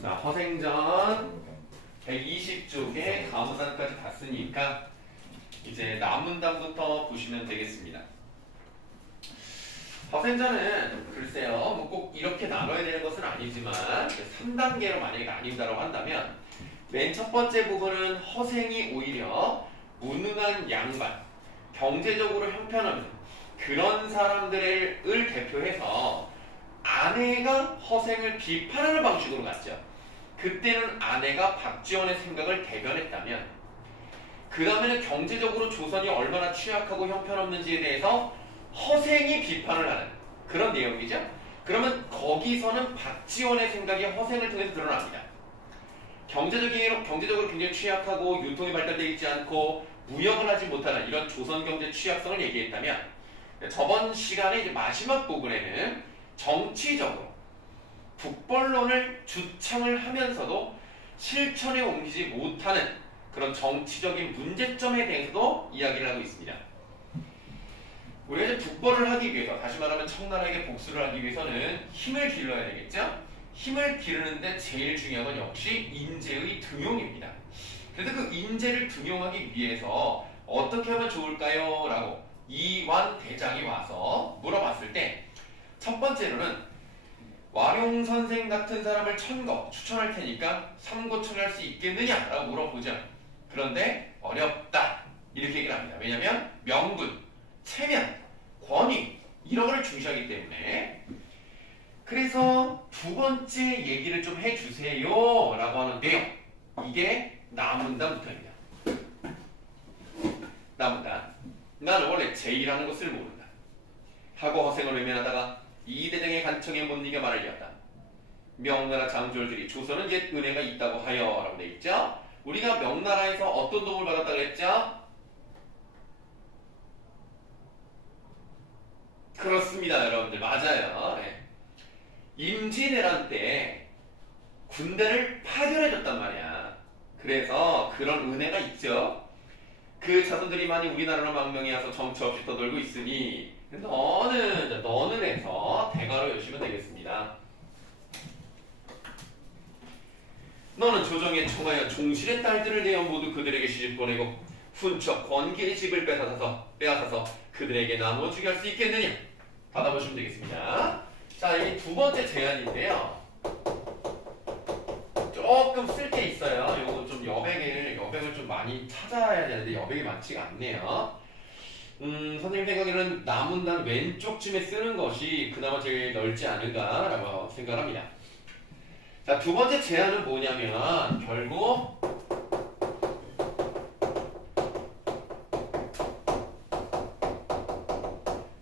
자, 허생전 120쪽에 가무단까지 봤으니까 이제 남문단부터 보시면 되겠습니다. 허생전은 글쎄요, 뭐 꼭 이렇게 나눠야 되는 것은 아니지만 3단계로 만약에 나뉜다고 한다면 맨 첫 번째 부분은 허생이 오히려 무능한 양반, 경제적으로 형편없는 그런 사람들을 대표해서 아내가 허생을 비판하는 방식으로 갔죠. 그때는 아내가 박지원의 생각을 대변했다면 그 다음에는 경제적으로 조선이 얼마나 취약하고 형편없는지에 대해서 허생이 비판을 하는 그런 내용이죠. 그러면 거기서는 박지원의 생각이 허생을 통해서 드러납니다. 경제적으로 굉장히 취약하고 유통이 발달되어 있지 않고 무역을 하지 못하는 이런 조선 경제 취약성을 얘기했다면 저번 시간에 이제 마지막 부분에는 정치적으로 북벌론을 주창을 하면서도 실천에 옮기지 못하는 그런 정치적인 문제점에 대해서도 이야기를 하고 있습니다. 우리가 이제 북벌을 하기 위해서, 다시 말하면 청나라에게 복수를 하기 위해서는 힘을 길러야 되겠죠? 힘을 기르는데 제일 중요한 건 역시 인재의 등용입니다. 그래서 그 인재를 등용하기 위해서 어떻게 하면 좋을까요? 라고 이완 대장이 와서 물어봤을 때 첫 번째로는 와룡 선생 같은 사람을 추천할 테니까 삼고천할 수 있겠느냐? 라고 물어보죠. 그런데 어렵다. 이렇게 얘기를 합니다. 왜냐하면 명분, 체면, 권위 이런 걸 중시하기 때문에. 그래서 두 번째 얘기를 좀 해주세요 라고 하는 내용, 이게 남문단부터입니다. 남문단. 나는 원래 제의라는 것을 모른다 하고 허생을 외면하다가 이대등의 간청에 못 이겨 말을 이었다. 명나라 장졸들이 조선은 옛 은혜가 있다고 하여 라고 되어 있죠. 우리가 명나라에서 어떤 도움을 받았다고 했죠? 그렇습니다 여러분들, 맞아요. 네. 임진왜란 때 군대를 파견해줬단 말이야. 그래서 그런 은혜가 있죠. 그 자손들이 많이 우리나라로 망명해 와서 정처 없이 떠돌고 있으니 너는 해서 대가로 여시면 되겠습니다. 너는 조정에 총하여 종실의 딸들을 내어 모두 그들에게 시집 보내고 훈척 권기의 집을 빼앗아서 그들에게 나누어 주게 할 수 있겠느냐? 받아보시면 되겠습니다. 자, 이 두 번째 제안인데요. 조금 쓸 게 있어요. 요거 좀 여백을 좀 많이 찾아야 되는데 여백이 많지가 않네요. 선생님 생각에는 남문단 왼쪽쯤에 쓰는 것이 그나마 제일 넓지 않은가라고 생각합니다. 자, 두 번째 제안은 뭐냐면 결국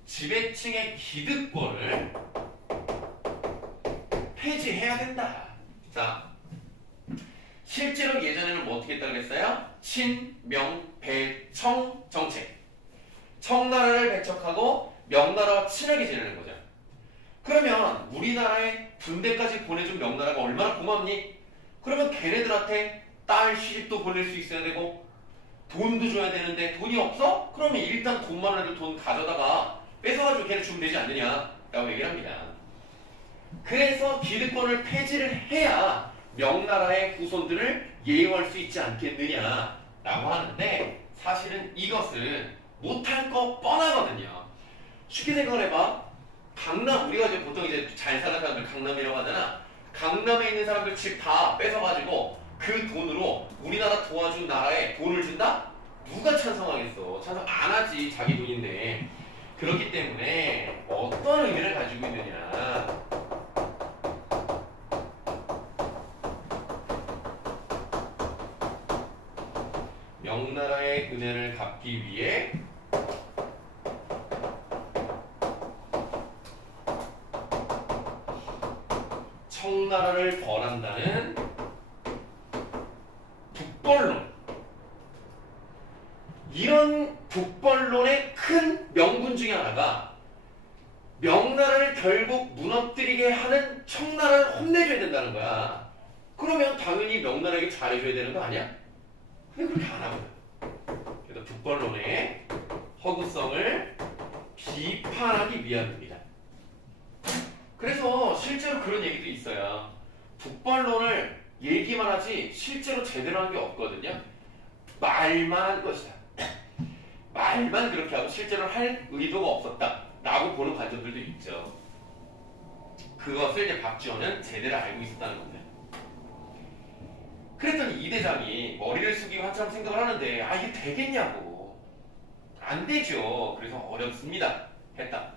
지배층의 기득권을 폐지해야 된다. 자, 실제로 예전에는 뭐 어떻게 했다고 그랬어요? 친명배청 정책. 청나라를 배척하고 명나라와 친하게 지내는 거죠. 그러면 우리나라에 군대까지 보내준 명나라가 얼마나 고맙니? 그러면 걔네들한테 딸 시집도 보낼 수 있어야 되고 돈도 줘야 되는데 돈이 없어? 그러면 일단 돈만 해도 돈 가져다가 뺏어가지고 걔네 주면 되지 않느냐? 라고 얘기를 합니다. 그래서 기득권을 폐지를 해야 명나라의 후손들을 예용할 수 있지 않겠느냐? 라고 하는데 사실은 이것은 못할 거 뻔하거든요. 쉽게 생각을 해봐. 강남, 우리가 이제 보통 이제 잘 사는 사람들 강남이라고 하잖아. 강남에 있는 사람들 집 다 뺏어가지고 그 돈으로 우리나라 도와준 나라에 돈을 준다? 누가 찬성하겠어? 찬성 안 하지, 자기 돈인데. 그렇기 때문에 어떤 의미를 가지고 있느냐. 명나라의 은혜를 갚기 위해 청나라를 벌한다는 북벌론. 이런 북벌론의 큰 명분 중에 하나가 명나라를 결국 무너뜨리게 하는 청나라를 혼내줘야 된다는 거야. 그러면 당연히 명나라에게 잘해줘야 되는 거 아니야? 근데 그렇게 안 하거든. 그래서 북벌론의 허구성을 비판하기 위함입니다. 그래서 실제로 그런 얘기도 있어요. 북벌론을 얘기만 하지 실제로 제대로 한 게 없거든요. 말만 한 것이다. 말만 그렇게 하고 실제로 할 의도가 없었다 라고 보는 관점들도 있죠. 그것을 이제 박지원은 제대로 알고 있었다는 건데, 그랬더니 이 대장이 머리를 숙이고 한참 생각을 하는데 아 이게 되겠냐고. 안 되죠. 그래서 어렵습니다 했다.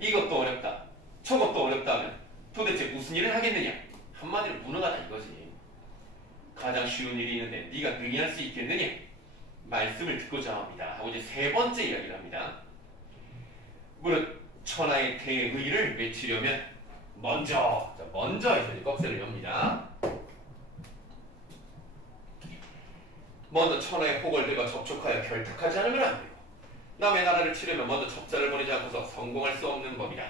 이것도 어렵다 저것도 어렵다 하면 도대체 무슨 일을 하겠느냐. 한마디로 무능하다 이거지. 가장 쉬운 일이 있는데 네가 능히할 수 있겠느냐. 말씀을 듣고자 합니다 하고 이제 세 번째 이야기를 합니다. 무릇 천하의 대의를 외치려면 먼저에서 이제 꺽쇠를 엽니다. 먼저 천하의 호걸들과 접촉하여 결탁하지 않으면 안 되고, 남의 나라를 치려면 먼저 첩자를 보내지 않고서 성공할 수 없는 법이다.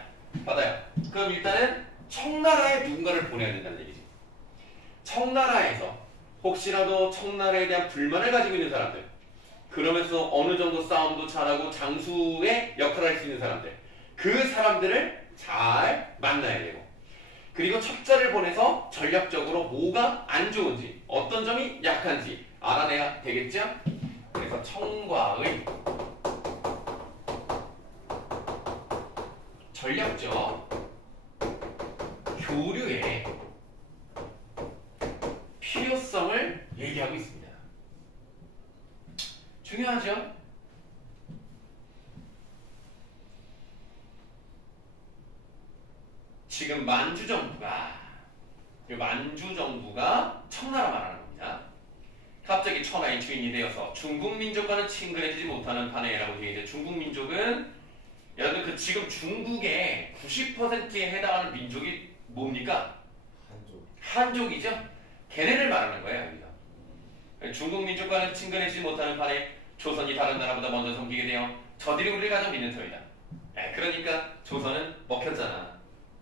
받아요. 그럼 일단은 청나라에 누군가를 보내야 된다는 얘기지. 청나라에서 혹시라도 청나라에 대한 불만을 가지고 있는 사람들, 그러면서 어느 정도 싸움도 잘하고 장수의 역할을 할 수 있는 사람들, 그 사람들을 잘 만나야 되고, 그리고 첩자를 보내서 전략적으로 뭐가 안 좋은지, 어떤 점이 약한지 알아내야 되겠죠? 그래서 청과의 전략적 교류의 필요성을 얘기하고 있습니다. 중요하죠? 지금 만주 정부가 청나라 말하는 겁니다. 갑자기 천하의 주인이 되어서 중국 민족과는 친근해지지 못하는 판에라고 되어 있는데, 중국 민족은 여러분 그 지금 중국의 90%에 해당하는 민족이 뭡니까? 한족이죠. 걔네를 말하는 거예요 여기서. 중국 민족과는 친근해지지 못하는 판에 조선이 다른 나라보다 먼저 섬기게 되어 저들이 우리를 가장 믿는 터이다. 그러니까 조선은 먹혔잖아.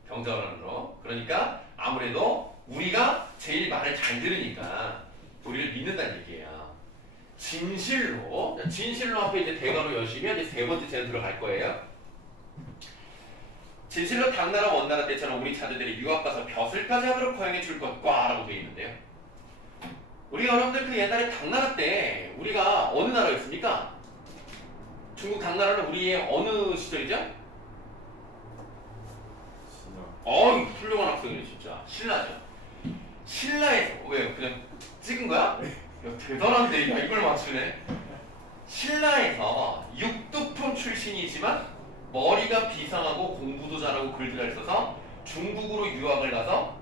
경자언어로. 그러니까 아무래도 우리가 제일 말을 잘 들으니까 우리를 믿는다는 얘기예요. 진실로 앞에 이제 대가로 열심히 이제 세 번째 제는 들어갈 거예요. 진실로 당나라 원나라 때처럼 우리 자제들이 유학 가서 벼슬까지 하도록 허용해 줄 것과 라고 되어 있는데요. 우리 여러분들 그 옛날에 당나라 때 우리가 어느 나라였습니까? 중국 당나라는 우리의 어느 시절이죠? 훌륭한 학생이네 진짜. 신라죠. 신라에서 왜 그냥 찍은 거야? 야, 대단한데. 야, 이걸 맞추네. 신라에서 육두품 출신이지만 머리가 비상하고 공부도 잘하고 글도 잘 써서 중국으로 유학을 가서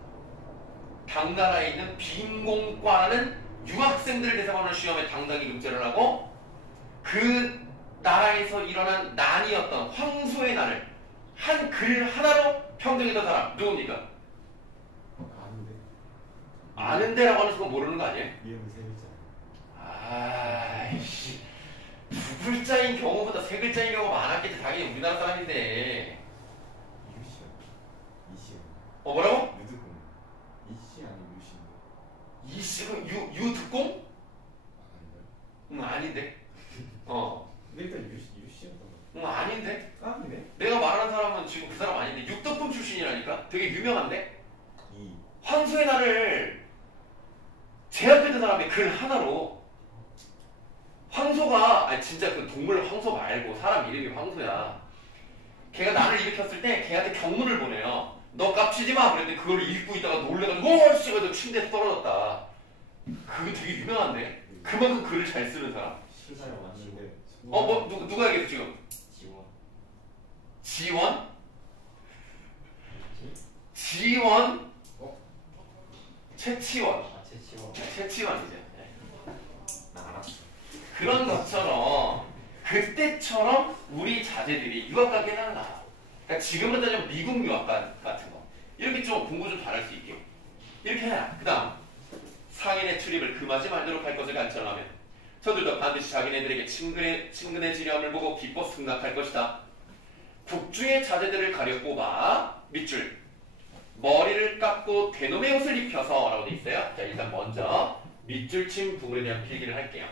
당나라에 있는 빈공과라는 유학생들을 대상으로 하는 시험에 당당히 급제를 하고, 그 나라에서 일어난 난이었던 황소의 난을 한 글 하나로 평정했던 사람 누굽니까? 아는데라고 하는 순간 모르는 거 아니에요? 이름은 세 글자. 아이씨, 두 글자인 경우보다 세 글자인 경우가 많았겠지. 당연히 우리나라 사람인데. 이시요. 뭐라고? 유드공. 이시 아니면 유시인데. 이씨가 유특공? 아닌데. 일단 유시였던 거. 아닌데. 아니네. 내가 말하는 사람은 지금 그 사람 아닌데. 육덕품 출신이라니까. 되게 유명한데. 이. 황소의 날을 제압했던 사람이 글 하나로. 황소가 아니 진짜 그 동물 황소 말고 사람 이름이 황소야. 걔가 난을 일으켰을 때 걔한테 경문을 보내요. 너 깝치지 마. 그랬는데 그걸 읽고 있다가 놀래가지고 오씨 가지고 침대에서 떨어졌다. 그게 되게 유명한데. 그만큼 글을 잘 쓰는 사람. 실사에 왔는데. 누가 얘기했어 지금? 지원? 지원? 최치원. 최치원이죠. 나 알았어. 그런 것처럼 그때처럼 우리 자제들이 유학 가게 해달라. 그러니까 지금은 따지면 미국 유학 같은 거 이렇게 좀 공부 좀 잘할 수 있게 이렇게 해라. 그 다음 상인의 출입을 금하지 말도록 할 것을 간청하면 저들도 반드시 자기네들에게 친근해지렴을 보고 기뻐 승낙할 것이다. 국주의 자제들을 가려 뽑아 밑줄 머리를 깎고 대놈의 옷을 입혀서 라고 돼 있어요. 자, 일단 먼저 밑줄 친 부분에 대한 필기를 할게요.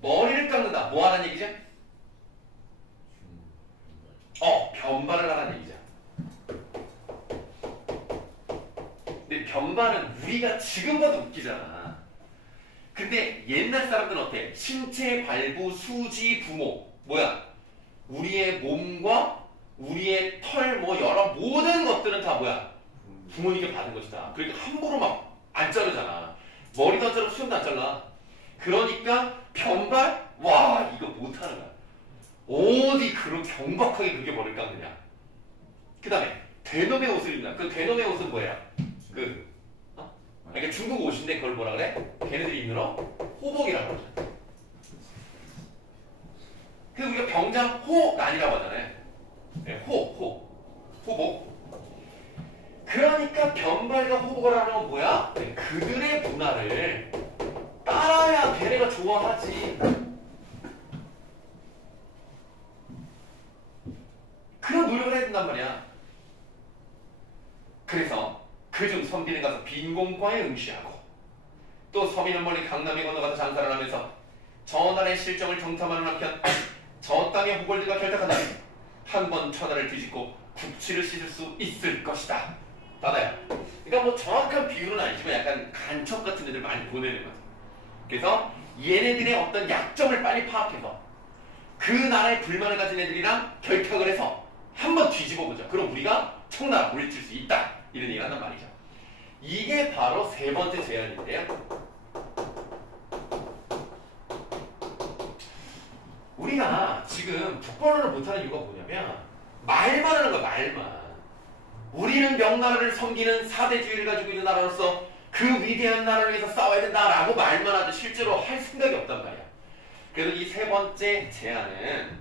머리를 깎는다. 뭐 하는 얘기죠? 변발을 하라는 얘기죠. 근데 근데 변발은 우리가 지금 봐도 웃기잖아. 근데 옛날 사람들은 어때? 신체, 발부, 수지, 부모. 뭐야? 우리의 몸과 우리의 털, 뭐 여러 모든 것들은 다 뭐야? 부모님께 받은 것이다. 그러니까 함부로 막 안 자르잖아. 머리도 안 자르고 수염도 안 잘라. 그러니까 변발? 와, 이거 못하는 거야. 어디 그런 경박하게 그렇게 머리를 깎느냐. 그 다음에 되놈의 옷을 입는다. 그 되놈의 옷은 뭐야? 그러니까 중국 옷인데 그걸 뭐라 그래? 걔네들이 입는 호복이라고 그러잖아. 그래서 우리가 병장 호난이라고 하잖아요. 네, 호복. 그러니까 변발과 호복을 하는 건 뭐야? 네, 그들의 문화를 따라야 걔네가 좋아하지. 그런 노력을 해야 된단 말이야. 그래서 그중 선비는 가서 빈공과에 응시하고 또 서민은 멀리 강남에 건너가서 장사를 하면서 전하의 실정을 정탐하는 한편 저 땅의 후벌들과 결탁한다면 한 번 천하를 뒤집고 국치를 씻을 수 있을 것이다. 나다야. 그러니까 뭐 정확한 비율은 아니지만 약간 간첩 같은 애들 많이 보내는 거죠. 그래서 얘네들의 어떤 약점을 빨리 파악해서 그 나라의 불만을 가진 애들이랑 결탁을 해서 한번 뒤집어 보자. 그럼 우리가 청나라 물리칠 수 있다. 이런 얘기를 한단 말이죠. 이게 바로 세 번째 제안인데요. 우리가 지금 북번호를 못하는 이유가 뭐냐면 말만 하는 거야. 말만. 우리는 명나라를 섬기는 사대주의를 가지고 있는 나라로서 그 위대한 나라를 위해서 싸워야 된다라고 말만 하지 실제로 할 생각이 없단 말이야. 그래서 이 세 번째 제안은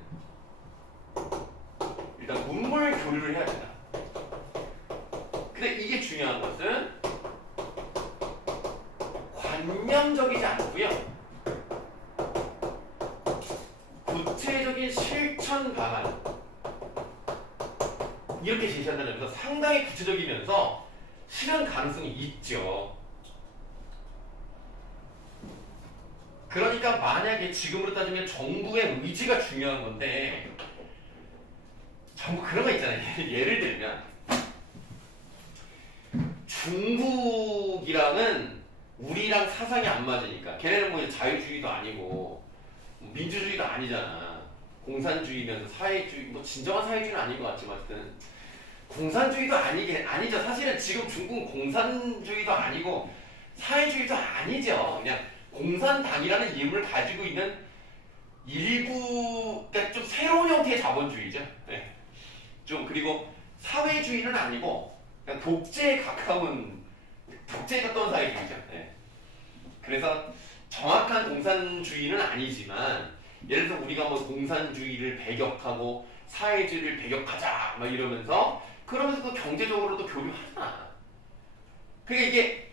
일단 문물 교류를 해야 된다. 근데 이게 중요한 것은 관념적이지 않고요. 구체적인 실천 방안 이렇게 제시한다는 것은 상당히 구체적이면서 실현 가능성이 있죠. 그러니까 만약에 지금으로 따지면 정부의 의지가 중요한 건데 정부 그런 거 있잖아요. 예를 들면 중국이랑은 우리랑 사상이 안 맞으니까 걔네는 뭐 자유주의도 아니고 민주주의도 아니잖아. 공산주의면서 사회주의, 뭐 진정한 사회주의는 아닌 것 같지만 어쨌든 공산주의도 아니죠. 사실은 지금 중국은 공산주의도 아니고 사회주의도 아니죠. 그냥 공산당이라는 이름을 가지고 있는 일부, 그러니까 좀 새로운 형태의 자본주의죠. 네. 좀 그리고 사회주의는 아니고 그냥 독재에 가까운 사회주의죠. 네. 그래서 정확한 공산주의는 아니지만 예를 들어서 우리가 뭐 공산주의를 배격하고 사회주의를 배격하자 막 이러면서 그러면서 또 경제적으로도 교류하잖아. 그러니까 이게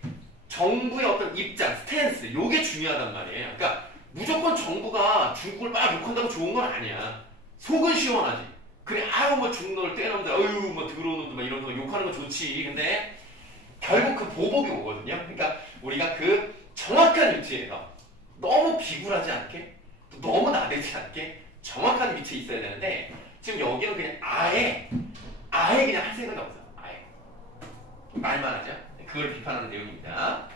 정부의 어떤 입장, 스탠스 요게 중요하단 말이에요. 그러니까 무조건 정부가 중국을 막 욕한다고 좋은 건 아니야. 속은 시원하지. 그래 아유 뭐 중국을 떼놈들 아유 뭐 더러운 놈들 막 이런 거 욕하는 건 좋지. 근데 결국 그 보복이 오거든요. 그러니까 우리가 그 정확한 위치에서 너무 비굴하지 않게 또 너무 나대지 않게 정확한 위치에 있어야 되는데 지금 여기는 그냥 아예 그냥 할 생각이 없어요. 아예 말만 하죠. 그걸 비판하는 내용입니다.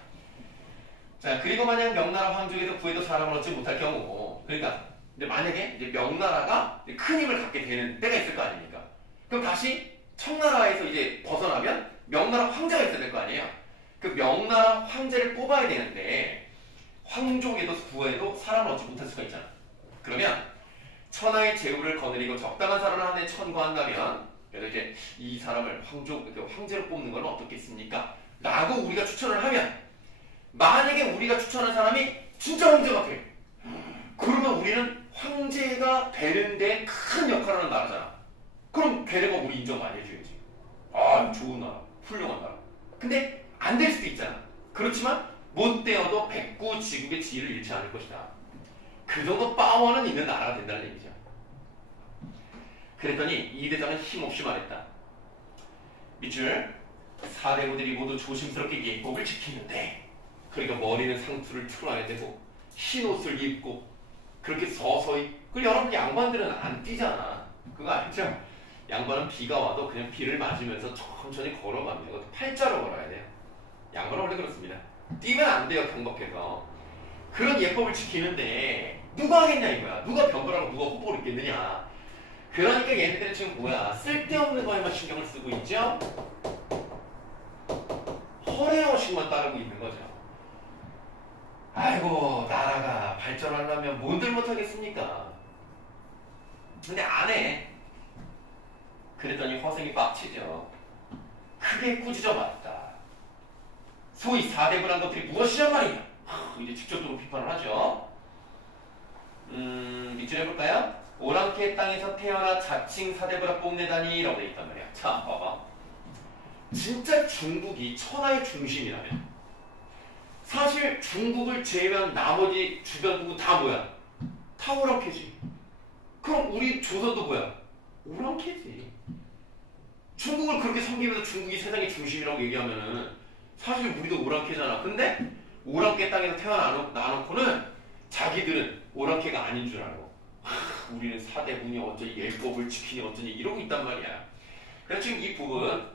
자 그리고 만약 명나라 황족에서 구해도 사람을 얻지 못할 경우 그러니까 근데 만약에 이제 명나라가 큰 힘을 갖게 되는 때가 있을 거 아닙니까? 그럼 다시 청나라에서 이제 벗어나면 명나라 황제가 있어야 될 거 아니에요? 그 명나라 황제를 뽑아야 되는데 황족에도 구해도 사람을 얻지 못할 수가 있잖아. 그러면 천하의 제후를 거느리고 적당한 사람을 한 해 천거한다면 그래서 이제 이 사람을 황제로 뽑는 건 어떻겠습니까? 라고 우리가 추천을 하면 만약에 우리가 추천한 사람이 진짜 황제가 돼. 그러면 우리는 황제가 되는데 큰 역할을 하는 나라잖아. 그럼 걔네가 우리 인정 많이 해줘야지. 아 좋은 나라, 훌륭한 나라. 근데 안 될 수도 있잖아. 그렇지만 못 되어도 백구지국의 지위를 잃지 않을 것이다. 그 정도 파워는 있는 나라가 된다는 얘기죠. 그랬더니 이 대장은 힘없이 말했다. 밑줄 사대부들이 모두 조심스럽게 예법을 지키는데 그러니까 머리는 상투를 틀어야 되고 흰옷을 입고 그렇게 서서히 그리고 여러분 양반들은 안 뛰잖아. 그거 알죠? 양반은 비가 와도 그냥 비를 맞으면서 천천히 걸어갑니다. 팔자로 걸어야 돼요. 때 그렇습니다. 뛰면 안 돼요, 경법해서. 그런 예법을 지키는데 누가 하겠냐 이거야. 누가 병거라고 누가 호복을 입겠느냐. 그러니까 얘네들은 지금 뭐야, 쓸데없는 거에만 신경을 쓰고 있죠. 허례허식만 따르고 있는 거죠. 아이고, 나라가 발전하려면 뭔들 못하겠습니까? 근데 안 해. 그랬더니 허생이 빡치죠. 크게 꾸짖어 봤다. 소위 사대분한 것들이 무엇이란 말이냐. 이제 직접적으로 비판을 하죠. 밑줄 해볼까요? 오랑캐 땅에서 태어나 자칭 사대부라 뽐내다니 라고 돼 있단 말이야. 자, 봐봐. 진짜 중국이 천하의 중심이라면 사실 중국을 제외한 나머지 주변국은 다 뭐야? 다 오랑캐지. 그럼 우리 조선도 뭐야? 오랑캐지. 중국을 그렇게 섬기면서 중국이 세상의 중심이라고 얘기하면은 사실 우리도 오랑캐잖아. 근데 오랑캐 땅에서 태어나놓고는 자기들은 오랑캐가 아닌 줄 알고 우리는 사대문이 어쩌니 예법을 지키니 어쩌니 이러고 있단 말이야. 그래서 지금 이 부분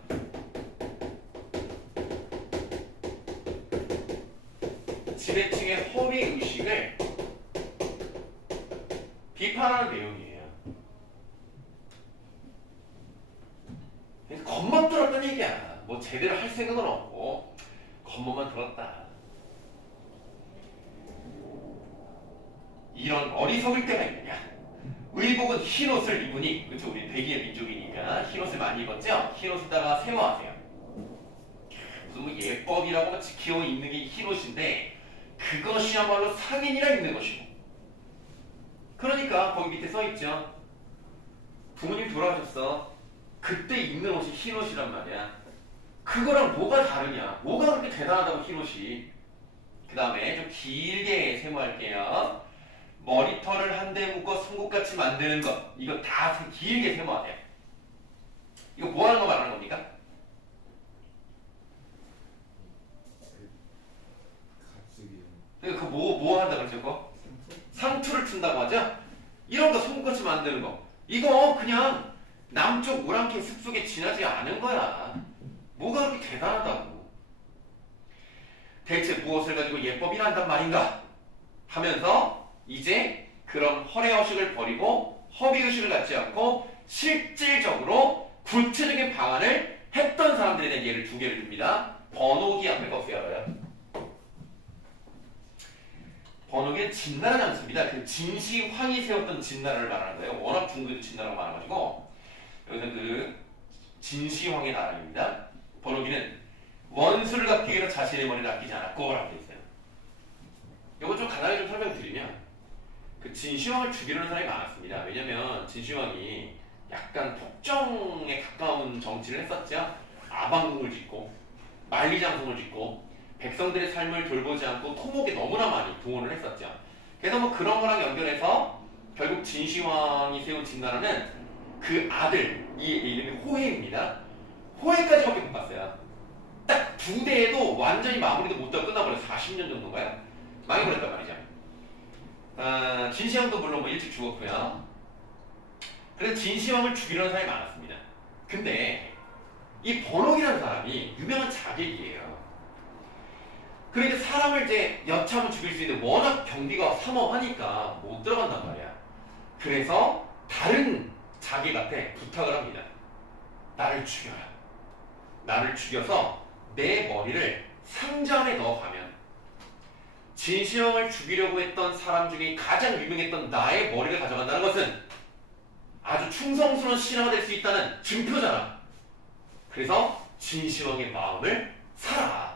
지배층의 허위 의식을 비판하는 내용이에요. 겉멋 들었다는 얘기야. 뭐 제대로 할 생각은 없고 겉멋만 들었다. 이런 어리석을 때가 있느냐. 의복은 흰옷을 입으니, 그렇죠, 우리 백의의 민족이니까 흰옷을 많이 입었죠. 흰옷에다가 세모하세요. 무슨 뭐 예법이라고 지켜 입는 게 흰옷인데 그것이야말로 상인이라 입는 것이고. 그러니까 거기 밑에 써있죠. 부모님 돌아가셨어. 그때 입는 옷이 흰옷이란 말이야. 그거랑 뭐가 다르냐. 뭐가 그렇게 대단하다고 흰옷이. 그 다음에 좀 길게 세모할게요. 머리털을 한데 묶어 송곳같이 만드는 것. 이거 다 길게 세모하세요. 이거 뭐 하는 거 말하는 겁니까? 그러니까 그 뭐 한다고 그랬죠? 그거? 상투를 튼다고 하죠? 이런 거 송곳같이 만드는 거. 이거 그냥 남쪽 오랑캐 숲속에 지나지 않은 거야. 뭐가 그렇게 대단하다고. 대체 무엇을 가지고 예법이라 한단 말인가? 하면서 이제 그런 허례허식을 버리고 허비의식을 갖지 않고 실질적으로 구체적인 방안을 했던 사람들에 대한 예를 두 개를 듭니다. 번호기 앞에 거 쓰여요. 번호기는 진나라 장수입니다. 그 진시황이 세웠던 진나라를 말하는 거예요. 워낙 중국에도 진나라가 많아가지고 여기서 그 진시황의 나라입니다. 번호기는 원수를 갚기 위해서 자신의 머리를 아끼지 않았고 라고 되어 있어요. 이거 좀 간단하게 좀 설명드리면 그 진시황을 죽이려는 사람이 많았습니다. 왜냐면 진시황이 약간 폭정에 가까운 정치를 했었죠. 아방궁을 짓고 만리장성을 짓고 백성들의 삶을 돌보지 않고 토목에 너무나 많이 동원을 했었죠. 그래서 뭐 그런 거랑 연결해서 결국 진시황이 세운 진나라는 그 아들, 이 이름이 호해입니다. 호해까지밖에 못 갔어요. 딱 두 대에도 완전히 마무리도 못하고 끝나버려요. 40년 정도인가요? 망해버렸단 말이죠. 진시황도 물론 뭐 일찍 죽었고요. 그래서 진시황을 죽이려는 사람이 많았습니다. 근데 이 번옥이라는 사람이 유명한 자객이에요. 그러니까 사람을 이제 여차하면 죽일 수 있는데 워낙 경비가 삼엄하니까 못 들어간단 말이야. 그래서 다른 자객한테 부탁을 합니다. 나를 죽여라. 나를 죽여서 내 머리를 상자 안에 넣어가면 진시황을 죽이려고 했던 사람 중에 가장 유명했던 나의 머리를 가져간다는 것은 아주 충성스러운 신하가 될 수 있다는 증표잖아. 그래서 진시황의 마음을 사라.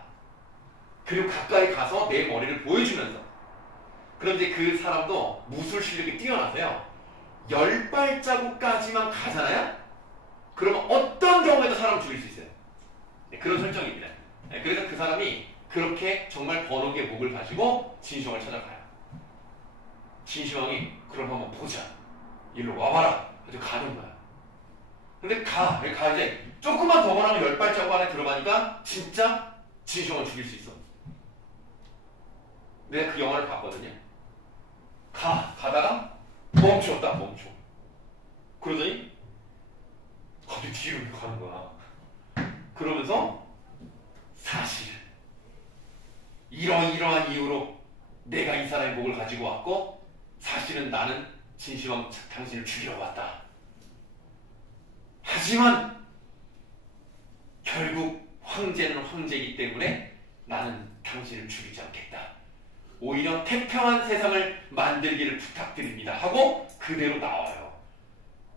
그리고 가까이 가서 내 머리를 보여주면서. 그럼 이제 그 사람도 무술 실력이 뛰어나서요. 10발자국까지만 가잖아요? 그러면 어떤 경우에도 사람을 죽일 수 있어요. 네, 그런 설정입니다. 네, 그래서 그 사람이 그렇게 정말 번옥의 목을 가지고 진시황을 찾아가요. 진시황이 그럼 한번 보자. 일로 와봐라. 아주 가는 거야. 근데 가 이제 조금만 더 가면 10발자국 안에 들어가니까 진짜 진시황을 죽일 수 있어. 내가 그 영화를 봤거든요. 가다가 멈춰. 그러더니 갑자기 뒤로 가는 거야. 그러면서 사실은 이러이러한 이유로 내가 이 사람의 목을 가지고 왔고 사실은 나는 진시황 당신을 죽이러 왔다. 하지만 결국 황제는 황제이기 때문에 나는 당신을 죽이지 않겠다. 오히려 태평한 세상을 만들기를 부탁드립니다. 하고 그대로 나와요.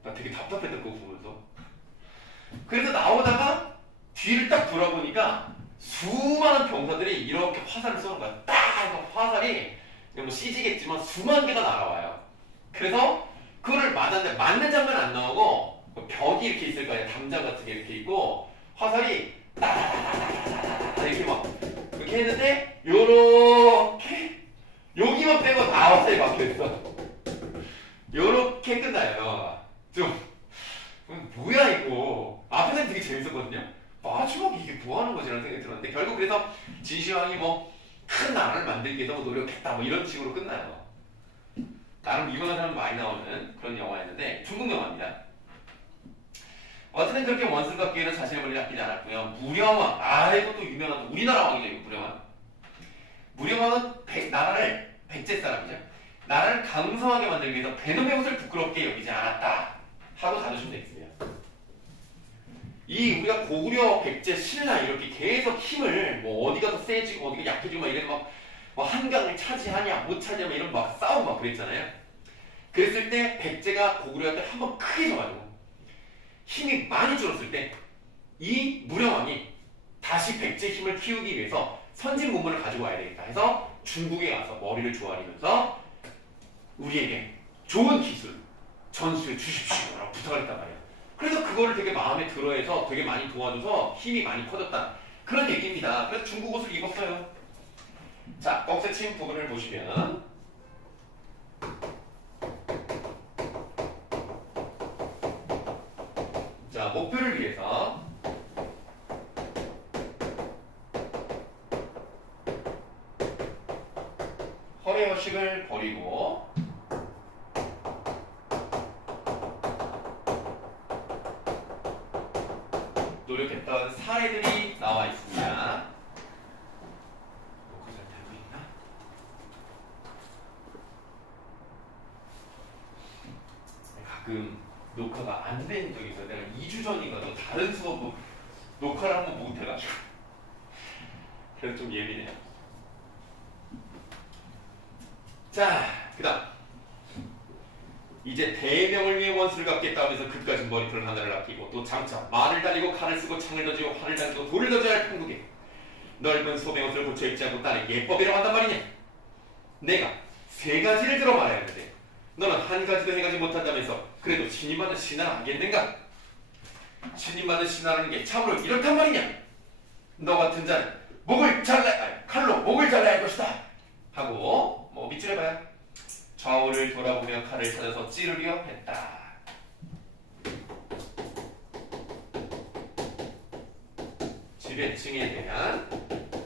나 되게 답답했다 그거 보면서. 그래서 나오다가 뒤를 딱 돌아보니까 수많은 병사들이 이렇게 화살을 쏘는 거야. 딱 화살이 뭐 CG겠지만 수만 개가 날아와요. 그래서 그거를 맞았는데 맞는 장면 안 나오고 벽이 이렇게 있을 거 아니야. 담장 같은 게 이렇게 있고 화살이 따다다다다다다 이렇게 막 그렇게 했는데 요렇게 여기만 빼고 다 화살이 막혀있어. 요렇게 끝나요. 좀 뭐야 이거. 앞에는 되게 재밌었거든요. 마지막에 이게 뭐하는 거지? 라는 생각이 들었는데 결국 그래서 진시황이 뭐 큰 나라를 만들기 위해서 뭐 노력했다 뭐 이런 식으로 끝나요. 나름 유명한 사람 많이 나오는 그런 영화였는데 중국 영화입니다. 어쨌든 그렇게 원수를 갚기 위해서 자신의 권리를 아끼지 않았고요. 무령왕, 이것도 유명한 우리나라 왕이죠. 이거 무령왕. 무령왕은 나라를 백제 사람이죠. 나라를 강성하게 만들기 위해서 배놈의 옷을 부끄럽게 여기지 않았다 하고 닫으시면 되겠습니다. 이 우리가 고구려, 백제, 신라 이렇게 계속 힘을 뭐 어디가 더 세지고 어디가 약해지고 막 이런 막 한강을 차지하냐 못 차지하냐 이런 막 싸우고 막 그랬잖아요. 그랬을 때 백제가 고구려한테 한번 크게 져가지고 힘이 많이 줄었을 때 이 무령왕이 다시 백제 힘을 키우기 위해서 선진 문물을 가지고 와야 되겠다 해서 중국에 가서 머리를 조아리면서 우리에게 좋은 기술 전수해 주십시오라고 부탁을 했단 말이에요. 그래서 그거를 되게 마음에 들어해서 되게 많이 도와줘서 힘이 많이 커졌다. 그런 얘기입니다. 그래서 중국 옷을 입었어요. 자, 꺽쇠침 부분을 보시면 자, 목표를 위해서 허례허식을 버리고 노력했던 사례들이 나와 있습니다. 녹화 잘 되고 있나? 가끔 녹화가 안 된 적이 있어요. 내가 2주 전인가 또 다른 수업 녹화를 한번 못해가지고 그래서 좀 예민해요. 자, 그 다음 이제 대명을 위해 원수를 갚겠다 하면서 그까지 머리털을 하나를 아끼고 또 장차 말을 달리고 칼을 쓰고 창을 던지고 활을 당기고 돌을 던져야 할 판국에 넓은 소매옷을 고쳐 입지 않고 딸의 예법이라고 한단 말이냐. 내가 세 가지를 들어 말해야 하는데 너는 한 가지도 해가지 못한다면서 그래도 신임받은 신하를 하겠는가? 신임받은 신하라는 게 참으로 이렇단 말이냐. 너 같은 자는 칼로 목을 잘라야 할 것이다 하고 뭐 밑줄 해봐요. 좌우를 돌아보며 칼을 찾아서 찌르려 했다. 지배층에 대한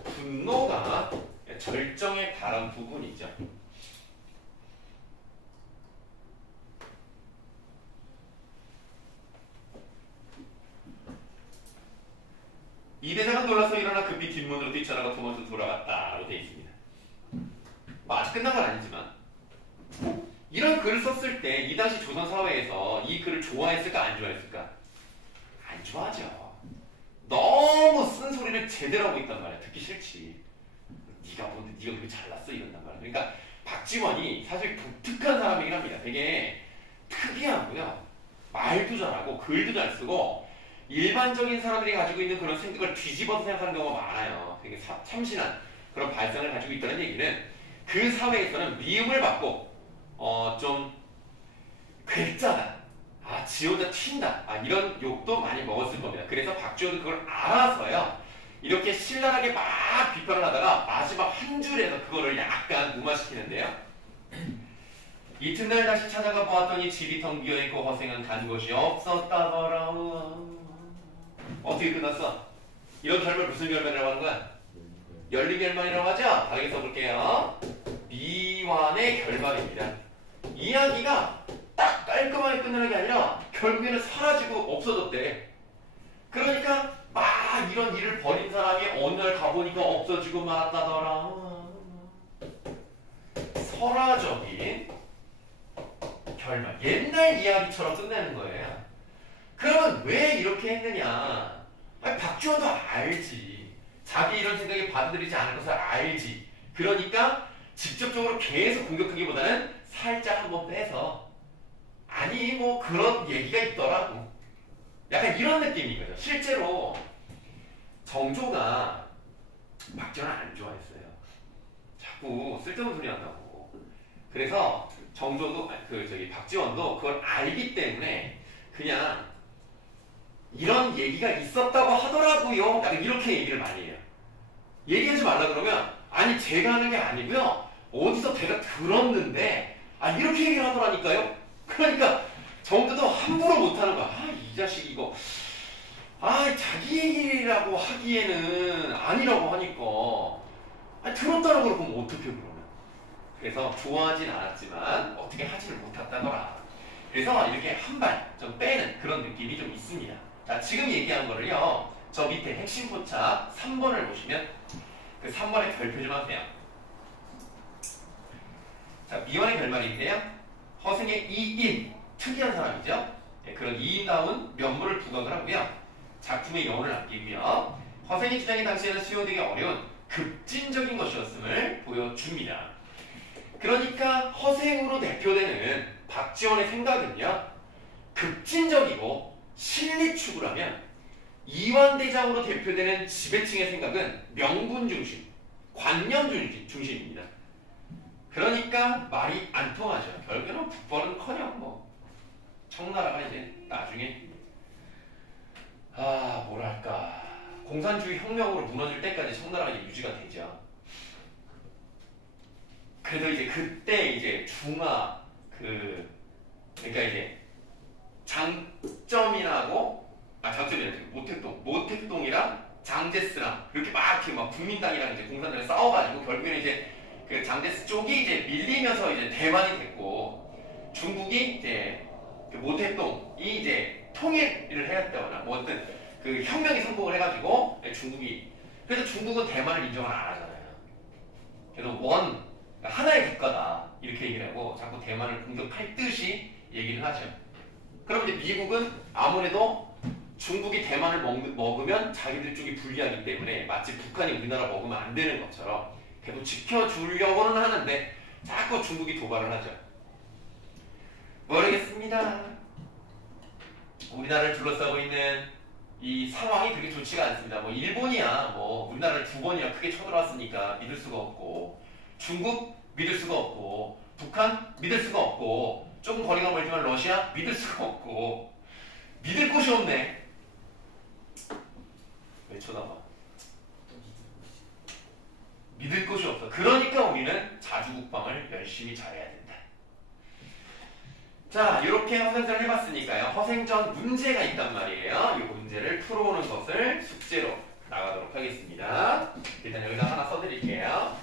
분노가 절정에 달한 부분이죠. 이 대사가 놀라서 일어나 급히 뒷문으로 뛰쳐나가 도망쳐 돌아갔다로 되어 있습니다. 뭐 아직 끝난 건 아니지만 이런 글을 썼을 때 이 당시 조선 사회에서 이 글을 좋아했을까 안 좋아했을까? 안 좋아하죠. 너무 쓴소리를 제대로 하고 있단 말이야. 듣기 싫지. 네가 뭔데 네가 그렇게 잘났어 이런단 말이야. 그러니까 박지원이 사실 독특한 사람이긴 합니다. 되게 특이하고요. 말도 잘하고 글도 잘 쓰고 일반적인 사람들이 가지고 있는 그런 생각을 뒤집어서 생각하는 경우가 많아요. 되게 참신한 그런 발상을 가지고 있다는 얘기는 그 사회에서는 미움을 받고 좀 괴짜다, 지 혼자 튄다, 이런 욕도 많이 먹었을 겁니다. 그래서 박지원은 그걸 알아서요 이렇게 신랄하게 막 비판을 하다가 마지막 한 줄에서 그거를 약간 무마시키는데요. 이튿날 다시 찾아가 보았더니 집이 텅 비어있고 허생은 간 곳이 없었다더라. 어떻게 끝났어? 이런 결말 무슨 결말이라고 하는 거야? 열린 결말이라고 하죠? 다르게 써볼게요. 미완의 결말입니다. 이야기가 딱 깔끔하게 끝나는 게 아니라 결국에는 사라지고 없어졌대. 그러니까 막 이런 일을 벌인 사람이 어느 날 가보니까 없어지고 말았다더라. 설화적인 결말. 옛날 이야기처럼 끝내는 거예요. 그러면 왜 이렇게 했느냐? 아니, 박지원도 알지. 자기 이런 생각이 받아들이지 않을 것을 알지. 그러니까 직접적으로 계속 공격하기보다는 살짝 한번 빼서 아니 뭐 그런 얘기가 있더라고. 약간 이런 느낌인 거죠. 실제로 정조가 박지원을 안 좋아했어요. 자꾸 쓸데없는 소리 한다고. 그래서 정조도 박지원도 그걸 알기 때문에 그냥 이런 얘기가 있었다고 하더라고요. 약간 이렇게 얘기를 많이 해요. 얘기하지 말라 그러면 아니 제가 하는 게 아니고요. 어디서 제가 들었는데 이렇게 얘기를 하더라니까요. 그러니까 정조도 함부로 못하는 거야. 이 자식 이거 자기 얘기라고 하기에는 아니라고 하니까 들었다는 걸 그럼 어떻게 그러면. 그래서 좋아하진 않았지만 어떻게 하지를 못했다더라. 그래서 이렇게 한 발 좀 빼는 그런 느낌이 좀 있습니다. 자, 지금 얘기한 거를요. 저 밑에 핵심 포차 3번을 보시면 그 3번의 별표 좀 하세요. 자, 미원의 결말인데요. 허승의 이인, 특이한 사람이죠. 네, 그런 이인다운 면모를 부각을 하고요. 작품의 여운을 남기고요. 허승의 주장이 당시에는 수용되기 어려운 급진적인 것이었음을 보여줍니다. 그러니까 허생으로 대표되는 박지원의 생각은요. 급진적이고 실리추구라면 이완대장으로 대표되는 지배층의 생각은 명분 중심, 관념 중심입니다. 그러니까 말이 안 통하죠. 결국에는 북벌은커녕 뭐 청나라가 이제 나중에 뭐랄까 공산주의 혁명으로 무너질 때까지 청나라가 이제 유지가 되죠. 그래서 이제 그때 이제 중화 그러니까 이제 장점이라고 모택동이랑 장제스랑 이렇게 막 국민당이랑 이제 공산당이 싸워가지고 결국에는 이제 그 장제스 쪽이 이제 밀리면서 이제 대만이 됐고 중국이 이제 그 모택동이 이제 통일을 해야했다거나 뭐 어떤 그 혁명이 성공을 해가지고 그래서 중국은 대만을 인정을 안 하잖아요. 그래서 하나의 국가다 이렇게 얘기를 하고 자꾸 대만을 공격할 듯이 얘기를 하죠. 그럼 이제 미국은 아무래도 중국이 대만을 먹으면 자기들 쪽이 불리하기 때문에 마치 북한이 우리나라 먹으면 안 되는 것처럼 계속 지켜주려고는 하는데 자꾸 중국이 도발을 하죠. 모르겠습니다. 우리나라를 둘러싸고 있는 이 상황이 그렇게 좋지가 않습니다. 뭐 일본이야 뭐 우리나라를 2번이나 크게 쳐들어왔으니까 믿을 수가 없고 중국 믿을 수가 없고 북한 믿을 수가 없고 조금 거리가 멀지만 러시아 믿을 수가 없고 믿을 곳이 없네. 왜 쳐다봐? 믿을 곳이 없어. 그러니까 우리는 자주국방을 열심히 잘해야 된다. 자, 이렇게 허생전을 해봤으니까요. 허생전 문제가 있단 말이에요. 이 문제를 풀어오는 것을 숙제로 나가도록 하겠습니다. 일단 여기다 하나 써드릴게요.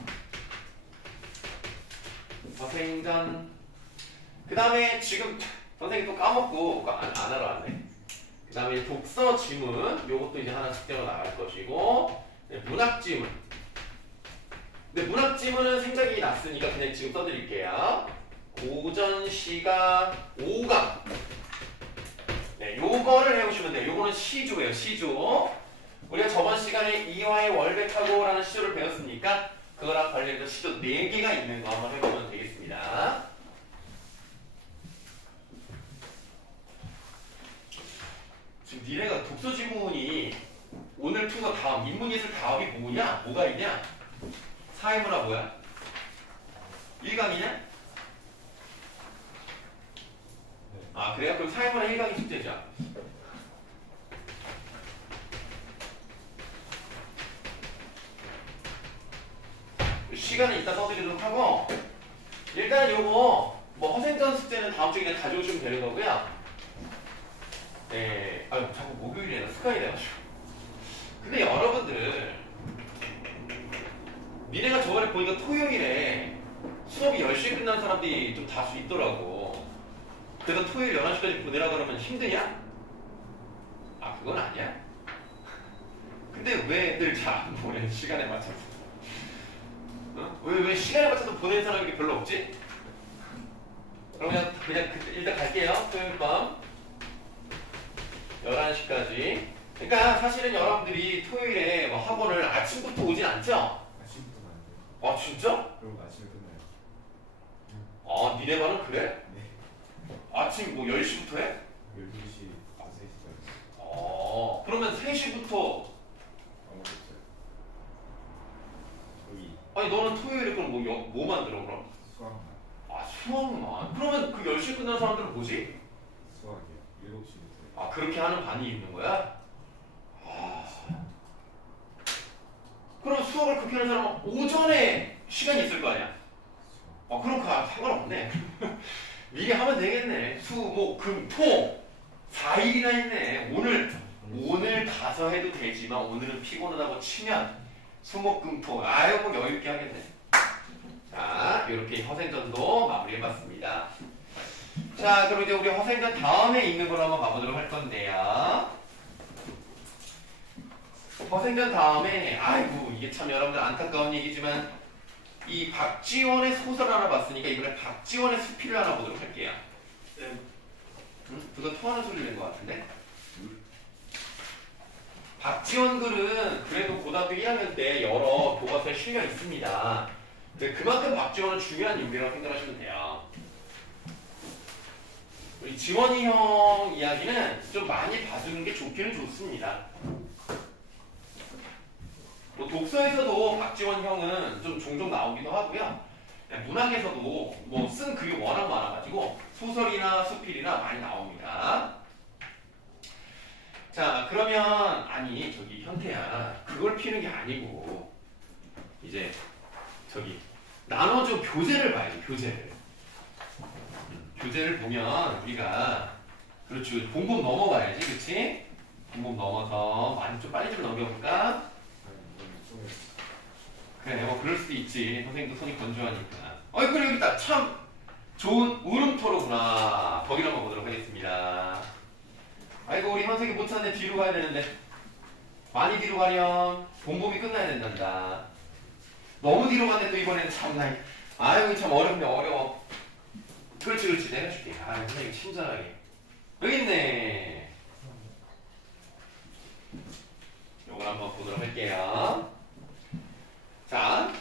허생전. 그 다음에 지금 선생님이 또 까먹고 안 하러 왔네. 그 다음에 독서 지문. 요것도 이제 하나 숙제로 나갈 것이고, 네, 문학 지문. 근데 문학 지문은 생각이 났으니까 그냥 지금 써드릴게요. 고전시가 5강. 네, 요거를 해오시면 돼요. 요거는 시조예요, 시조. 우리가 저번 시간에 이화의 월백하고라는 시조를 배웠으니까 그거랑 관련해서 시조 4개가 있는 거 한번 해보면 되겠습니다. 지금 니네가 독서 지문이 오늘 푼 거 다음, 인문예술 다음이 뭐냐? 뭐가 있냐? 사회문화 뭐야? 1강이냐? 아, 그래요? 그럼 사회문화 1강이 숙제죠. 시간은 이따 써드리도록 하고, 일단 요거 뭐 허생전 숙제는 다음 주에 그냥 가져오시면 되는 거고요. 네, 아유 자꾸 목요일에는 습관이 돼가지고. 근데 여러분들 니네가 저번에 보니까 토요일에 수업이 10시에 끝난 사람들이 좀 다수 있더라고. 그래서 토요일 11시까지 보내라 그러면 힘드냐? 아, 그건 아니야? 근데 왜들 잘 안 보내? 시간에 맞춰서. 어? 왜 시간에 맞춰서 보내는 사람이 별로 없지? 그럼 그냥 일단 갈게요. 토요일 밤 11시까지. 그러니까 사실은 여러분들이 토요일에 뭐 학원을 아침부터 오진 않죠? 아침부터는 안 돼요. 아 진짜? 그리고 아침에 끝나요. 아 니네 반은 그래? 네. 아침 뭐 10시부터 해? 12시부터 3시까지. 그러면 3시부터 아무것도 없어요. 여기 아니 너는 토요일에 그럼 뭐 만들어 그럼? 수학만. 아 수학만? 그러면 그 10시에 끝난 사람들은 뭐지? 수학이요. 7시부터. 아 그렇게 하는 반이 있는 거야? 그럼 수학을 그렇게 하는 사람은 오전에 시간이 있을 거 아니야? 그럼 상관없네. 미리 하면 되겠네. 수, 목, 금, 토 4일이나 있네. 오늘 가서 해도 되지만 오늘은 피곤하다고 치면 수, 목, 금, 토 아유 뭐 여유있게 하겠네. 자 이렇게 허생전도 마무리해봤습니다. 자 그럼 이제 우리 허생전 다음에 있는 걸 한번 봐보도록 할 건데요. 허생전 다음에 아이고 이게 참 여러분들 안타까운 얘기지만 이 박지원의 소설 하나 봤으니까 이번에 박지원의 수필을 하나 보도록 할게요. 응? 누가 토하는 소리를 낸 것 같은데? 박지원 글은 그래도 고등학교 1학년 때 여러 교과서에 실려 있습니다. 그만큼 박지원은 중요한 인물이라고 생각하시면 돼요. 우리 지원이 형 이야기는 좀 많이 봐주는 게 좋기는 좋습니다. 뭐 독서에서도 박지원 형은 좀 종종 나오기도 하고요. 문학에서도 뭐 쓴 글이 워낙 많아가지고 소설이나 수필이나 많이 나옵니다. 자 그러면 아니 저기 현태야 그걸 피는 게 아니고 이제 저기 나눠줘 교재를 봐야지 교재를. 교재를 보면 우리가 그렇지 본문 넘어가야지 그치? 본문 넘어서 많이 좀 빨리 좀 넘겨볼까? 그래 뭐 그럴 수도 있지. 선생님도 손이 건조하니까. 그래 여기 있다. 참 좋은 울음토로구나. 거기를 한번 보도록 하겠습니다. 아이고 우리 현석이 못 찾네. 뒤로 가야 되는데 많이 뒤로 가렴. 본봄이 끝나야 된단다. 너무 뒤로 갔네 또 이번에는 참나. 아이고 참 어렵네 어려워. 그렇지 내가 줄게. 선생님 친절하게. 여기 있네. 요걸 한번 보도록 할게요. 자,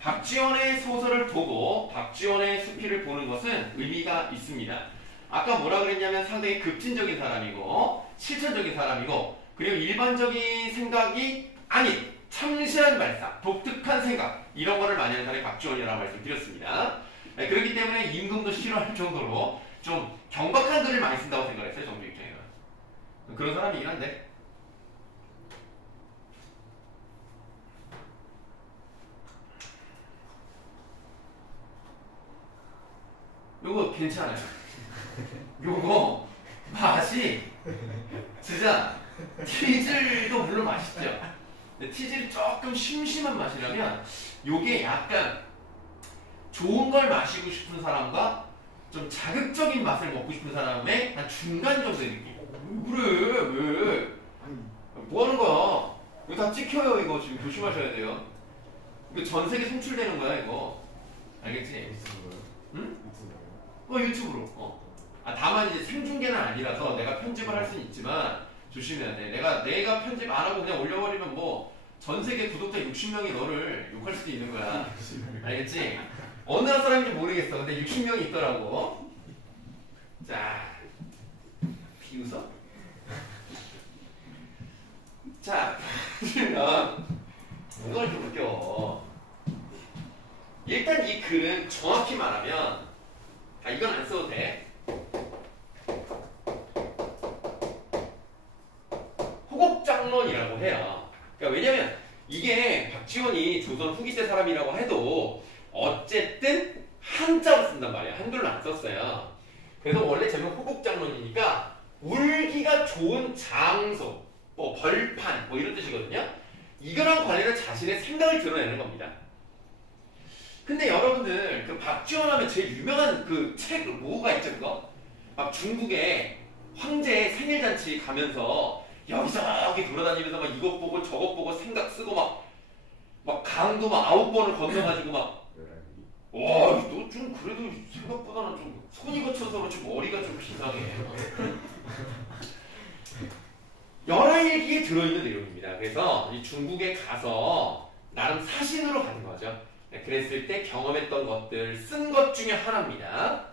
박지원의 소설을 보고 박지원의 수필을 보는 것은 의미가 있습니다. 아까 뭐라 그랬냐면 상당히 급진적인 사람이고 실천적인 사람이고 그리고 일반적인 생각이 아닌 참신한 발상, 독특한 생각 이런 거를 많이 하는 사람이 박지원이라고 말씀드렸습니다. 그렇기 때문에 임금도 싫어할 정도로 좀 경박한 글을 많이 쓴다고 생각했어요. 정부 입장에는. 그런 사람이긴 한데 요거 괜찮아요. 요거 맛이 진짜 티즐도 물론 맛있죠. 근데 티즐이 조금 심심한 맛이라면 요게 약간 좋은 걸 마시고 싶은 사람과 좀 자극적인 맛을 먹고 싶은 사람의 한 중간 정도의 느낌. 그래 왜? 뭐 하는 거야? 이거 다 찍혀요. 이거 지금 조심하셔야 돼요. 이거 전 세계 송출되는 거야 이거. 알겠지? 유튜브로요? 응? 유튜브로요? 유튜브로. 다만 이제 생중계는 아니라서 내가 편집을 할 수는 있지만 조심해야 돼. 내가 편집 안 하고 그냥 올려버리면 뭐 전 세계 구독자 60명이 너를 욕할 수도 있는 거야. 알겠지? 어느 나라 사람인지 모르겠어. 근데 60명이 있더라고. 자, 비웃어? 자, 그러면 이걸 좀 웃겨. 일단 이 글은 정확히 말하면 이건 안 써도 돼. 호곡장론이라고 해요. 그러니까 왜냐면 이게 박지원이 조선 후기 때 사람이라고 해도 어쨌든 한자로 쓴단 말이야. 한글로 안 썼어요. 그래서 원래 제목 호곡장론이니까 울기가 좋은 장소, 뭐 벌판, 뭐 이런 뜻이거든요. 이거랑 관련한 자신의 생각을 드러내는 겁니다. 근데 여러분들 그 박지원 하면 제일 유명한 그 책 뭐가 있죠 그거? 막 중국에 황제 생일잔치 가면서 여기저기 돌아다니면서 막 이것 보고 저것 보고 생각 쓰고 막 강도 막 9번을 건너가지고 막 와, 너 좀 그래도 생각보다는 좀 손이 거쳐서 그렇지 머리가 좀 비상해. 열하일기에 들어있는 내용입니다. 그래서 이 중국에 가서 나름 사신으로 가는 거죠. 그랬을 때 경험했던 것들 쓴 것 중에 하나입니다.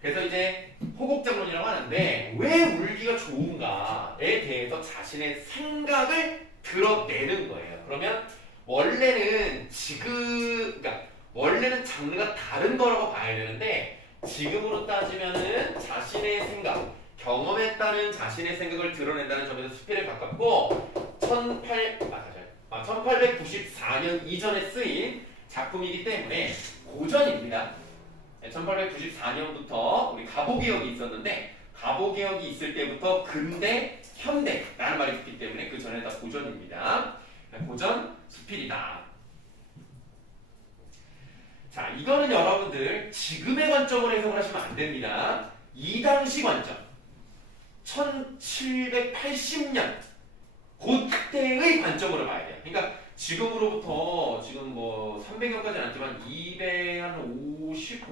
그래서 이제 호곡장론이라고 하는데 왜 울기가 좋은가에 대해서 자신의 생각을 드러내는 거예요. 그러면 원래는 원래는 장르가 다른 거라고 봐야 되는데 지금으로 따지면은 자신의 생각, 경험에 따른 자신의 생각을 드러낸다는 점에서 수필에 가깝고 1894년 이전에 쓰인 작품이기 때문에 고전입니다. 1894년부터 우리 가보개혁이 있었는데 가보개혁이 있을 때부터 근대, 현대라는 말이 있기 때문에 그 전에 다 고전입니다. 고전, 수필이다. 자, 이거는 여러분들 지금의 관점으로 해석을 하시면 안 됩니다. 이 당시 관점, 1780년 그때의 관점으로 봐야 돼요. 그러니까 지금으로부터 지금 뭐 300년까지는 아니지만 250년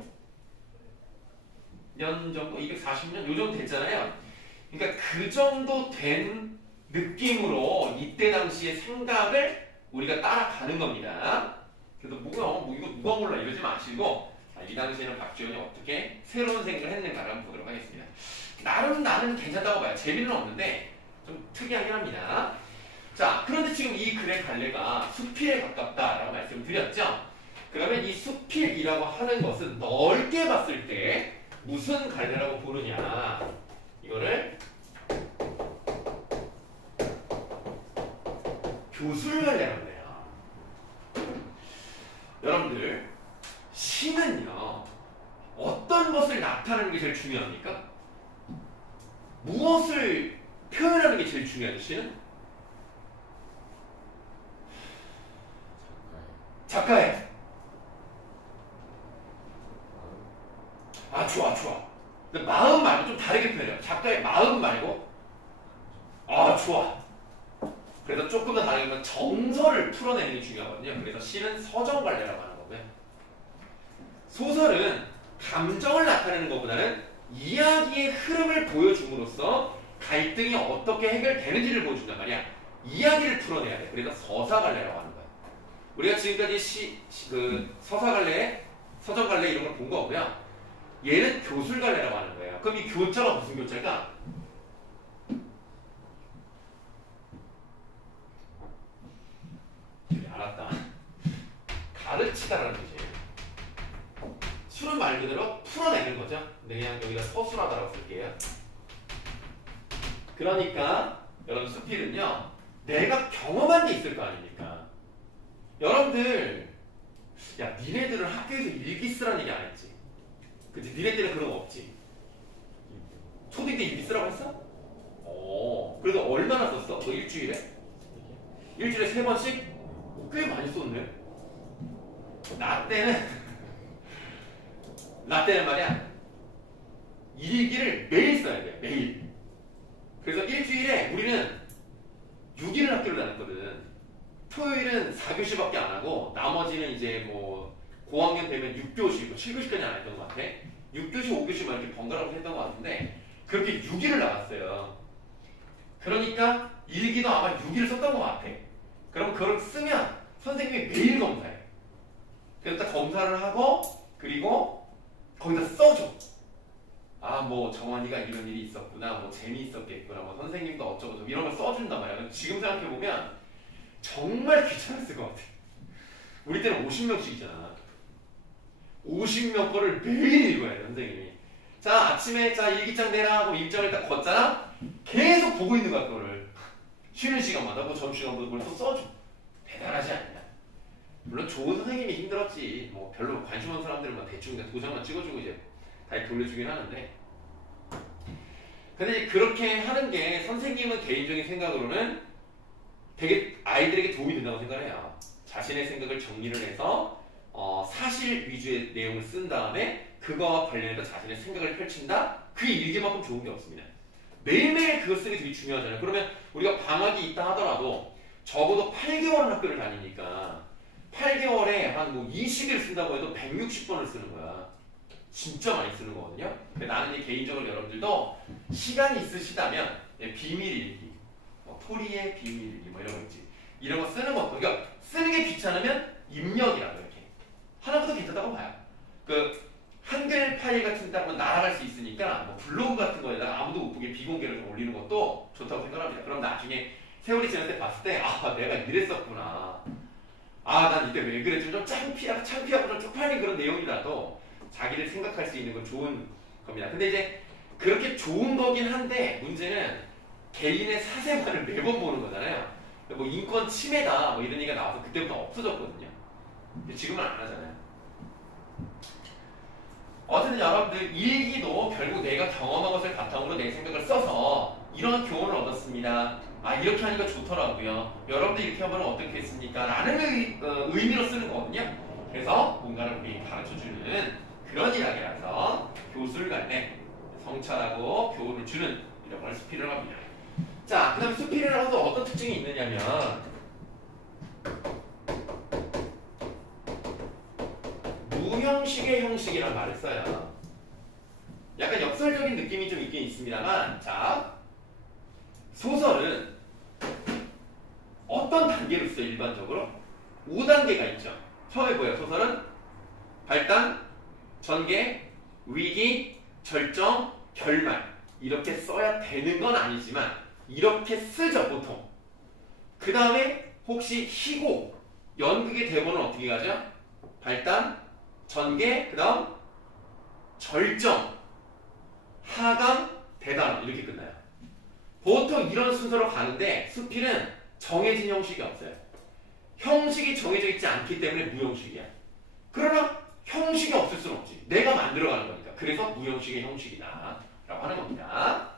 정도, 240년 요 정도 됐잖아요. 그러니까 그 정도 된 느낌으로 이때 당시의 생각을 우리가 따라가는 겁니다. 그래서 뭐 이거 누가 몰라 이러지 마시고 이 당시에는 박지원이 어떻게 새로운 생각을 했는가를 한번 보도록 하겠습니다. 나름 나는 괜찮다고 봐요. 재미는 없는데 좀 특이하긴 합니다. 자, 그런데 지금 이 글의 갈래가 수필에 가깝다라고 말씀을 드렸죠. 그러면 이 수필이라고 하는 것은 넓게 봤을 때 무슨 갈래라고 부르냐, 이거를 교술갈래라고 해요. 여러분들, 시는요 어떤 것을 나타내는 게 제일 중요합니까? 무엇을 표현하는 게 제일 중요하죠, 시는? 작가의 좋아. 근데 마음 말고 좀 다르게 표현해요. 작가의 마음 말고 좋아. 그래서 조금 더 다르게 보면 정서를 풀어내는 게 중요하거든요. 그래서 시는 서정갈래라고 하는 거고요. 소설은 감정을 나타내는 것보다는 이야기의 흐름을 보여줌으로써 갈등이 어떻게 해결되는지를 보여준단 말이야. 이야기를 풀어내야 돼. 그래서 서사갈래라고 하는 거야. 우리가 지금까지 서사갈래, 서정갈래 이런 걸 본 거고요. 얘는 교술갈래라고 하는 거예요. 그럼 이 교자가 무슨 교자일까? 알았다. 가르치다라는 뜻이에요. 술은 말 그대로 풀어내는 거죠. 근데 그냥 여기다 서술하다라고 쓸게요. 그러니까 여러분 수필은요, 내가 경험한 게 있을 거 아닙니까? 여러분들, 야, 니네들은 학교에서 일기 쓰라는 얘기 안 했지? 그치? 니네 때는 그런 거 없지? 초딩 때 일기 쓰라고 했어? 그래도 얼마나 썼어? 너 일주일에? 일주일에 3번씩? 꽤 많이 썼네. 나 때는 말이야, 일기를 매일 써야 돼. 매일. 그래서 일주일에 우리는 6일을 학교를 다녔거든. 토요일은 4교시밖에 안 하고 나머지는 이제 뭐 고학년 되면 6교시, 7교시까지 안 했던 것 같아. 6교시, 5교시 막 이렇게 번갈아서 했던 것 같은데 그렇게 6일을 나갔어요. 그러니까 일기도 아마 6일을 썼던 것 같아. 그럼 그걸 쓰면 선생님이 매일 검사해. 그래서 딱 검사를 하고 그리고 거기다 써줘. 뭐 정환이가 이런 일이 있었구나, 뭐 재미있었겠구나, 뭐 선생님도 어쩌고저쩌고 이런 걸 써준단 말이야. 지금 생각해보면 정말 귀찮았을 것 같아. 우리 때는 50명씩이잖아. 50명 거를 매일 읽어야 돼, 선생님이. 자, 아침에 일기장 내라 하고 일정을 딱 걷잖아? 계속 보고 있는 거야, 그거를. 쉬는 시간마다, 뭐 점심시간마다 그걸 또 써줘. 대단하지 않냐? 물론 좋은 선생님이 힘들었지. 뭐 별로 관심 없는 사람들은 대충 도장만 찍어주고 이제 다 돌려주긴 하는데. 근데 그렇게 하는 게 선생님은 개인적인 생각으로는 되게 아이들에게 도움이 된다고 생각해요. 자신의 생각을 정리를 해서 사실 위주의 내용을 쓴 다음에 그거와 관련해서 자신의 생각을 펼친다? 그 일기만큼 좋은 게 없습니다. 매일매일 그거 쓰기 되게 중요하잖아요. 그러면 우리가 방학이 있다 하더라도 적어도 8개월은 학교를 다니니까 8개월에 한 뭐 20일 쓴다고 해도 160번을 쓰는 거야. 진짜 많이 쓰는 거거든요. 근데 나는 이제 개인적으로 여러분들도 시간이 있으시다면 비밀 일기, 뭐 토리의 비밀 일기 뭐 이런 거 있지. 이런 거 쓰는 것도 그러니까 쓰는 게 귀찮으면 입력이라고 이렇게 하는 것도 괜찮다고 봐요. 그 한글 파일 같은 데 한번 날아갈 수 있으니까 뭐 블로그 같은 거에다가 아무도 못 보게 비공개로 좀 올리는 것도 좋다고 생각합니다. 그럼 나중에 세월이 지날 때 봤을 때 아 내가 이랬었구나. 아 난 이때 왜 그랬지? 좀 창피하고 좀 쪽팔린 그런 내용이라도 자기를 생각할 수 있는 건 좋은 겁니다. 근데 이제 그렇게 좋은 거긴 한데 문제는 개인의 사생활을 매번 보는 거잖아요. 뭐 인권 침해다 뭐 이런 얘기가 나와서 그때부터 없어졌거든요. 지금은 안 하잖아요. 어쨌든 여러분들 일기도 결국 내가 경험한 것을 바탕으로 내 생각을 써서 이런 교훈을 얻었습니다. 아 이렇게 하니까 좋더라고요. 여러분들 이렇게 하면 어떻겠습니까? 라는 의미로 쓰는 거거든요. 그래서 뭔가를 우리 가르쳐주는 그런 이야기라서 교수를 갈때 성찰하고 교훈을 주는 이런 걸 수필을 합니다. 자, 그 다음에 수필을 하도 어떤 특징이 있느냐면 무형식의 형식이라는 말을 써요. 약간 역설적인 느낌이 좀 있긴 있습니다만 자, 소설은 어떤 단계로 써요? 일반적으로 5단계가 있죠. 처음에 뭐예요? 소설은 발단, 전개, 위기, 절정, 결말 이렇게 써야 되는 건 아니지만 이렇게 쓰죠 보통. 그 다음에 혹시 희곡, 연극의 대본은 어떻게 가죠? 발단, 전개, 그 다음 절정, 하강, 대단 이렇게 끝나요. 보통 이런 순서로 가는데 수필은 정해진 형식이 없어요. 형식이 정해져 있지 않기 때문에 무형식이야. 그러나 형식이 없을 수는 없지. 내가 만들어가는 거니까. 그래서 무형식의 형식이다 라고 하는 겁니다.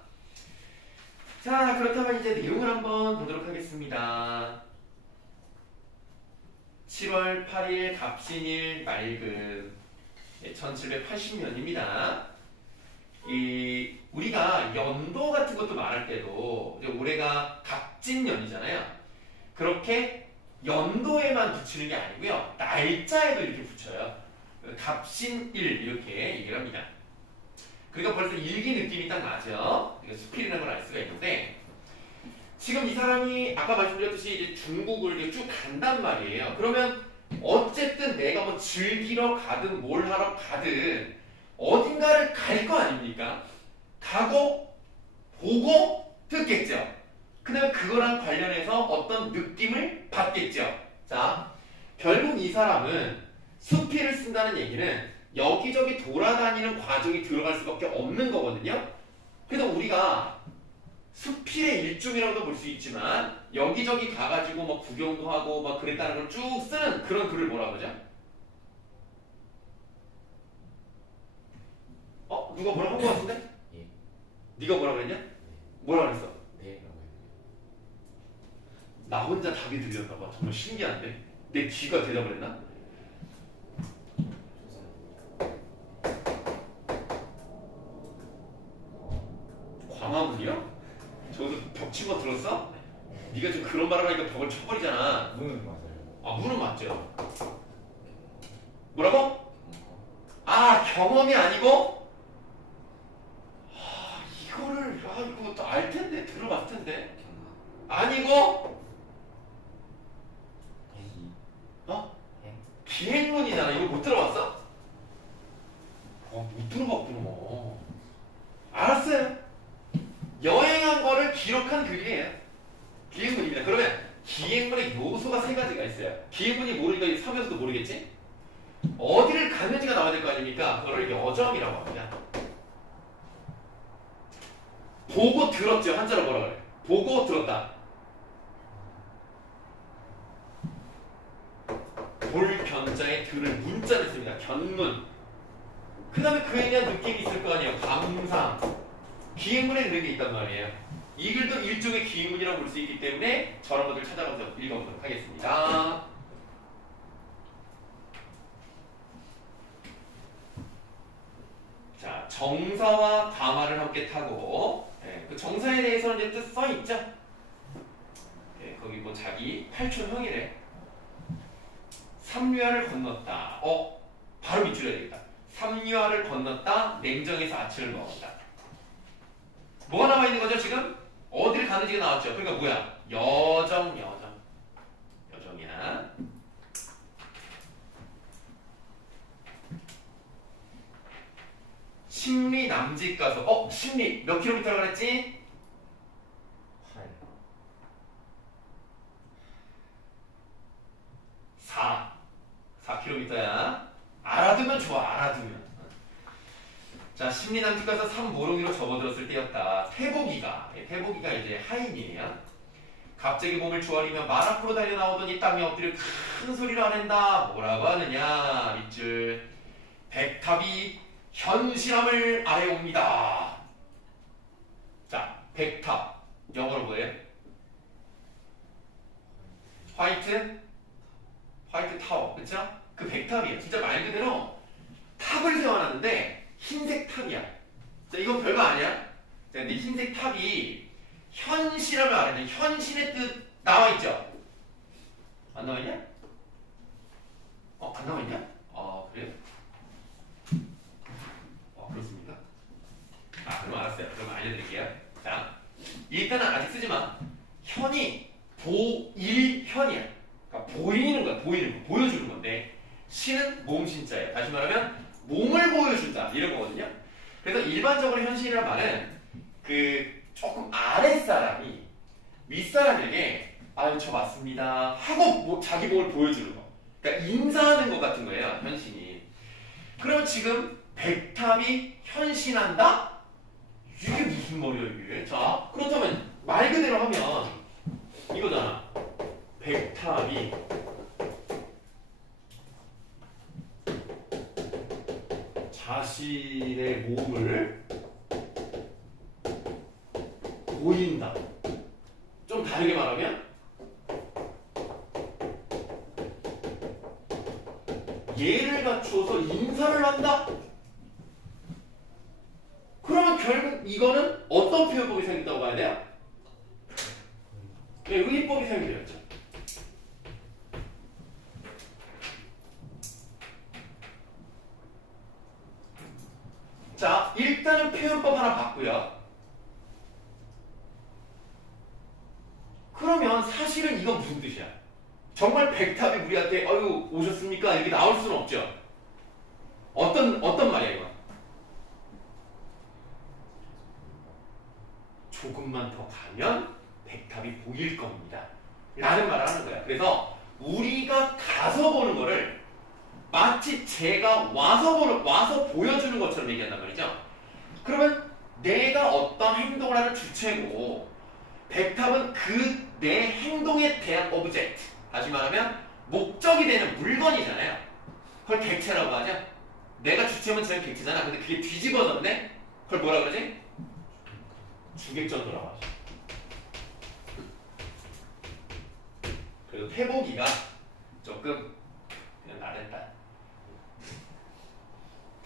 자, 그렇다면 이제 내용을 한번 보도록 하겠습니다. 7월 8일 갑신일 맑음 1780년입니다. 우리가 연도 같은 것도 말할 때도 이제 올해가 갑진년이잖아요. 그렇게 연도에만 붙이는 게 아니고요. 날짜에도 이렇게 붙여요. 갑신일 이렇게 얘기를 합니다. 그러니까 벌써 일기 느낌이 딱 나죠. 수필이라는 걸 알 수가 있는데 지금 이 사람이 아까 말씀드렸듯이 이제 중국을 쭉 간단 말이에요. 그러면 어쨌든 내가 뭐 즐기러 가든 뭘 하러 가든 어딘가를 갈 거 아닙니까? 가고 보고 듣겠죠. 그 다음에 그거랑 관련해서 어떤 느낌을 받겠죠. 자, 결국 이 사람은 수필을 쓴다는 얘기는 여기저기 돌아다니는 과정이 들어갈 수밖에 없는 거거든요. 그래서 우리가 수필의 일종이라고도 볼 수 있지만 여기저기 가가지고 뭐 구경도 하고 막 그랬다는 걸 쭉 쓰는 그런 글을 뭐라 그러죠? 누가 뭐라 한 거 같은데? 예. 네가 뭐라 그랬냐? 뭐라 그랬어? 네 라고 했는데 나 혼자 답이 들렸나 봐. 정말 신기한데? 내 귀가 대답을 했나? 광화문이요? 저기서 벽 치고 들었어? 네가 좀 그런 말을 하니까 벽을 쳐버리잖아. 문은 맞아요. 아, 문은 맞죠? 뭐라고? 아, 경험이 아니고? 이거 또 알 텐데, 들어봤을 텐데. 아니고? 비행문이잖아. 이거 못 들어봤어? 못 들어봤구나. 알았어요. 여행한 거를 기록한 글이에요. 기행문입니다. 그러면 기행문의 요소가 세 가지가 있어요. 기행문이 모르니까 서면서도 모르겠지? 어디를 갔는지가 나와야 될 거 아닙니까? 그거를 여정이라고 합니다. 보고 들었죠. 한자로 뭐라 그래? 보고 들었다. 볼 견자에 들을 문자를 씁니다. 견문. 그 다음에 그에 대한 느낌이 있을 거 아니에요. 감상. 기행문에 이런 게 있단 말이에요. 이 글도 일종의 기행문이라고 볼 수 있기 때문에 저런 것들 찾아가서 읽어보도록 하겠습니다. 자, 정사와 가마를 함께 타고 그 정사에 대해서는 이제 뜻 써있죠? 네, 거기 뭐 자기 팔촌형이래. 삼류하를 건넜다. 바로 밑줄여야 되겠다. 삼류하를 건넜다. 냉정에서 아침을 먹었다. 뭐가 나와 있는 거죠 지금? 어디를 가는지가 나왔죠. 그러니까 뭐야? 여정이야. 심리 남짓 가서 심리 몇 킬로미터라고 그랬지? 4km야. 알아두면 좋아. 알아두면. 자, 심리 남짓 가서 삼모롱이로 접어들었을 때였다. 태복이가 이제 하인이에요. 갑자기 몸을 조아리며 말 앞으로 달려 나오더니 땅에 엎드려 큰 소리를 아낸다. 뭐라고 하느냐? 밑줄. 백탑이 현실함을 아래옵니다. 자, 백탑 영어로 뭐예요? 화이트 타워, 그쵸? 그 백탑이에요. 진짜 말 그대로 탑을 세워놨는데 흰색 탑이야. 자, 이건 별거 아니야. 자, 근데 흰색 탑이 현실함을 아래는 현실의 뜻 나와있죠? 안 나와있냐? 안 나와있냐? 그래요? 그렇습니까? 그럼 알았어요. 그럼 알려드릴게요. 자, 일단은 아직 쓰지마. 현이 보일현이야. 그러니까 보이는 거야. 보이는 거. 보여주는 건데 신은 몸신자예요. 다시 말하면 몸을 보여준다. 이런 거거든요. 그래서 일반적으로 현실이란 말은 그 조금 아랫사람이 윗사람에게 아유 저 맞습니다 하고 자기 몸을 보여주는 거. 그러니까 인사하는 것 같은 거예요. 현신이. 그럼 지금 백탑이 현신한다? 이게 무슨 말이야 이게? 자, 그렇다면 말 그대로 하면 이거잖아. 백탑이 자신의 몸을 보인다. 좀 다르게 말하면 예를 갖추어서 인사를 한다? 그러면 결국 이거는 어떤 표현법이 생긴다고 봐야 돼요? 네, 의법이 생기겠죠. 자, 일단은 표현법 하나 봤고요. 그러면 사실은 이건 무슨 뜻이야? 정말 백탑이 우리한테 어유 오셨습니까? 이렇게 나올 수는 없죠. 어떤 말이야 이거? 조금만 더 가면 백탑이 보일 겁니다. 라는 말을 하는 거야. 그래서 우리가 가서 보는 거를 마치 제가 와서 보여주는 것처럼 얘기한단 말이죠. 그러면 내가 어떤 행동을 하는 주체고 백탑은 그 내 행동에 대한 오브젝트, 다시 말하면 목적이 되는 물건이잖아요. 그걸 객체라고 하죠. 내가 주체면 저는 객체잖아. 근데 그게 뒤집어졌네? 그걸 뭐라 그러지? 주객전도라고 하죠. 그리고 태복이가 조금 그냥 나댔다.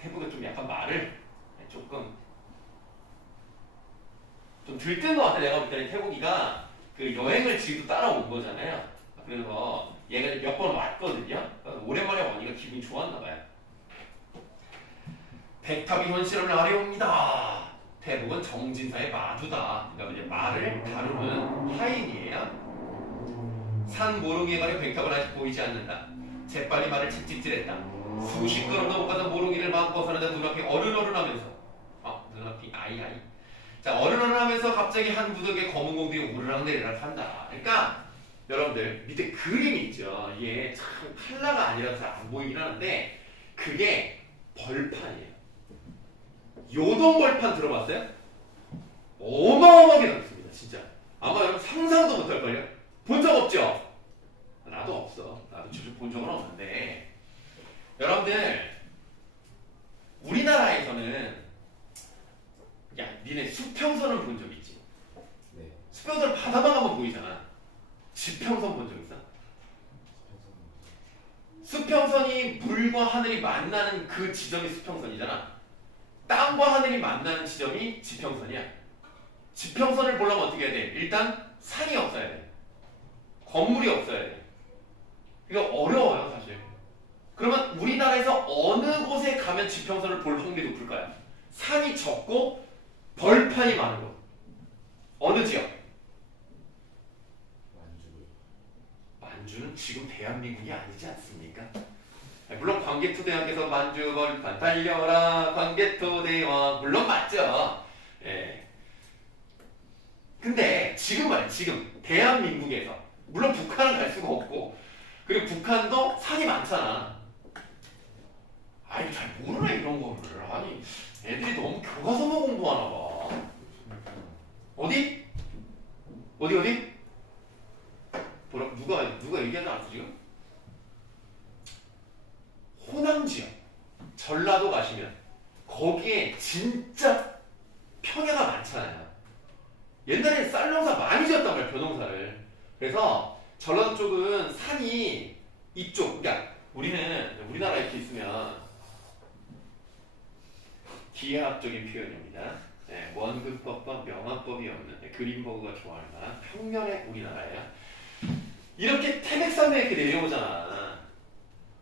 태복이 좀 약간 말을 조금 좀 들뜬 것 같아. 내가 볼 때는 태복이가 그 여행을 지금도 따라온 거잖아요. 그래서 얘가 몇 번 왔거든요. 오랜만에 오니까 기분이 좋았나 봐요. 백탑이 현실을 아래옵니다. 태복은 정진사의 마주다. 그러니까 이제 말을 다루는 하인이에요. 산 모롱이에 가려 백탑은 아직 보이지 않는다. 재빨리 말을 칙칙질했다. 수십 걸음 넘어가서 모롱이를 막 벗어나다 눈앞이 어른어른하면서 눈앞이 아이아이. 자, 어른어른하면서 갑자기 한 무더기에 검은 공들이 오르락내리락 한다. 그러니까 여러분들 밑에 그림이 있죠. 이게 참 칼라가 아니라서 잘 안 보이긴 하는데 그게 벌판이에요. 요동벌판 들어봤어요? 어마어마하게 넓습니다. 진짜. 아마 여러분 상상도 못할걸요? 본 적 없죠? 나도 없어. 나도 직접 본 적은 없는데 여러분들 우리나라에서는 야, 니네 수평선을 본 적 있지? 네. 수평선은 바다만 가면 보이잖아. 지평선 본 적 있어? 수평선이 물과 하늘이 만나는 그 지점이 수평선이잖아. 땅과 하늘이 만나는 지점이 지평선이야. 지평선을 보려면 어떻게 해야 돼? 일단 산이 없어야 돼. 건물이 없어야 돼. 이거 어려워요, 사실. 그러면 우리나라에서 어느 곳에 가면 지평선을 볼 확률이 높을까요? 산이 적고 벌판이 많은 곳. 어느 지역? 만주는 지금 대한민국이 아니지 않습니까? 물론 광개토대왕께서 만주 벌판 달려라 광개토대왕 물론 맞죠. 예. 근데 지금 말이야, 지금 대한민국에서 물론 북한은 갈 수가 없고 그리고 북한도 산이 많잖아. 아니 잘 모르네 이런 거를. 아니 애들이 너무 교과서만 공부하나 봐. 어디? 어디? 뭐라 누가 얘기하지 않았어 지금? 호남 지역, 전라도 가시면 거기에 진짜 평야가 많잖아요. 옛날에 쌀농사 많이 지었단 말이야, 벼농사를. 그래서 전라도 쪽은 산이 이쪽, 그러니까 우리나라 이렇게 있으면 기하학적인 표현입니다. 네, 원근법과 명암법이 없는 그린버그가 좋아할 만한 평면의 우리나라예요. 이렇게 태백산에 이렇게 내려오잖아.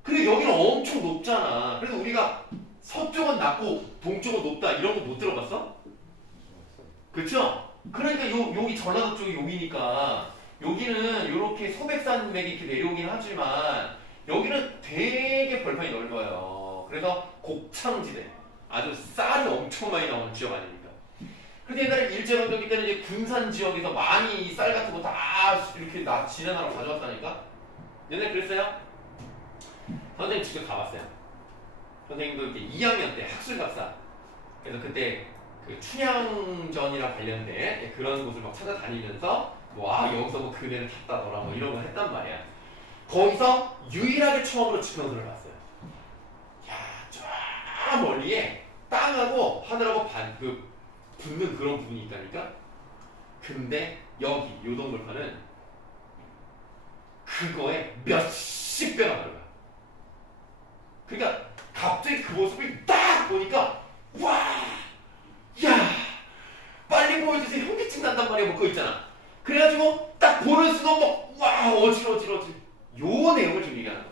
근데 여기는 엄청 높잖아. 그래서 우리가 서쪽은 낮고 동쪽은 높다 이런 거 못 들어봤어? 그쵸? 그러니까 여기 전라도 쪽이 여기니까 여기는 이렇게 소백산맥이 이렇게 내려오긴 하지만 여기는 되게 벌판이 넓어요. 그래서 곡창지대, 아주 쌀이 엄청 많이 나오는 지역 아닙니까? 근데 옛날에 일제강점기 때는 이제 군산 지역에서 많이 이 쌀 같은 거 다 이렇게 지나가러 가져왔다니까? 옛날에 그랬어요? 선생님 직접 가봤어요. 선생님도 이렇게 2학년 때 학술갑사. 그래서 그때 그 춘향전이랑 관련된 그런 곳을 막 찾아다니면서 여기서 뭐 그네를 탔다더라 뭐 이런 거 했단 말이야. 거기서 유일하게 처음으로 지평선을 봤어요. 야, 저 멀리에 땅하고 하늘하고 붙는 그런 부분이 있다니까? 근데 여기 요동벌판은 그거에 몇십 배가 다른 거야. 그러니까 갑자기 그 모습을 딱 보니까 와, 야, 빨리 보여주세요. 현기증 난단 말이야. 뭐 그거 있잖아. 그래가지고 딱 보는 순간 막 와, 어지러지. 요 내용을 좀 얘기하는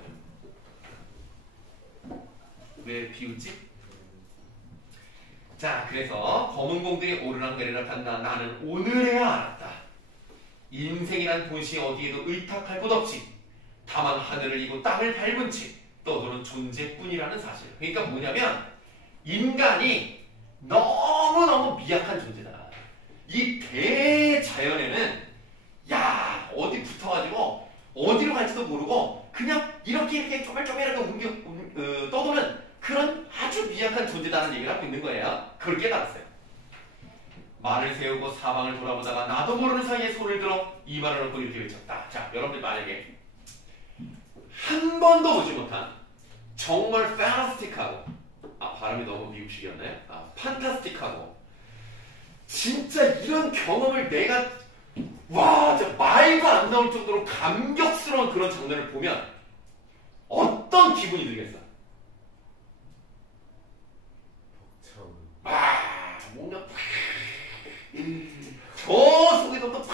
거예요. 왜 비웃지? 자, 그래서 검은 공들이 오르락내리락 한다. 나는 오늘에야 알았다. 인생이란 본시 어디에도 의탁할 곳 없이 다만 하늘을 이고 땅을 밟은 채 떠도는 존재뿐이라는 사실. 그러니까 뭐냐면 인간이 너무너무 미약한 존재다. 이 대자연에는 어디 붙어가지고 어디로 갈지도 모르고 그냥 이렇게 쪼글쪼글하게 떠도는 그런 아주 미약한 존재다는 얘기를 하고 있는 거예요. 그걸 깨달았어요. 말을 세우고 사방을 돌아보다가 나도 모르는 사이에 손을 들어 이 말을 얻고 이렇게 외쳤다. 자, 여러분들 만약에 한 번도 보지 못한 정말 판타스틱하고 발음이 너무 미국식이었나요? 판타스틱하고 진짜 이런 경험을 내가 진짜 말도 안 나올 정도로 감격스러운 그런 장면을 보면 어떤 기분이 들겠어? 뭔가 저 속에서 또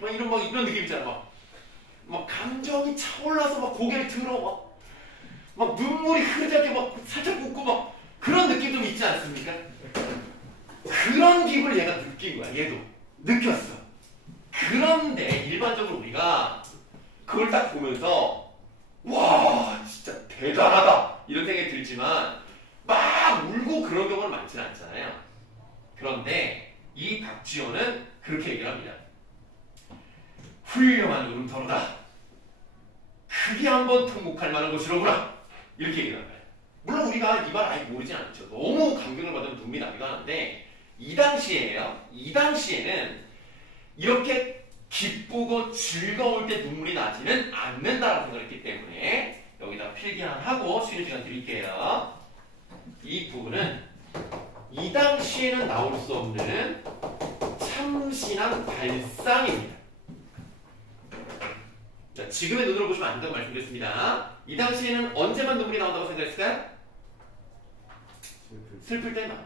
이런 느낌 있잖아. 막 감정이 차올라서 막 고개를 들어 막 눈물이 흐르게 막 살짝 웃고 막 그런 느낌 좀 있지 않습니까? 그런 기분을 얘가 느낀 거야. 얘도 느꼈어. 그런데 일반적으로 우리가 그걸 딱 보면서 와 진짜 대단하다 이런 생각이 들지만 막 울고 그런 경우는 많지는 않잖아요. 그런데 이 박지원은 그렇게 얘기를 합니다. 훌륭한 울음터로다. 크게 한번 통곡할 만한 곳이로구나. 이렇게 얘기를 합니다. 물론 우리가 이 말 아예 모르진 않죠. 너무 감격을 받으면 눈물이 나기도 하는데 이 당시에는 이렇게 기쁘고 즐거울 때 눈물이 나지는 않는다라고 생각했기 때문에 여기다 필기 하나 하고 쉬는 시간 드릴게요. 이 부분은 이 당시에는 나올 수 없는 참신한 발상입니다. 자, 지금의 눈으로 보시면 안 된다고 말씀드렸습니다. 이 당시에는 언제만 눈물이 나온다고 생각했을까요? 슬플 때만.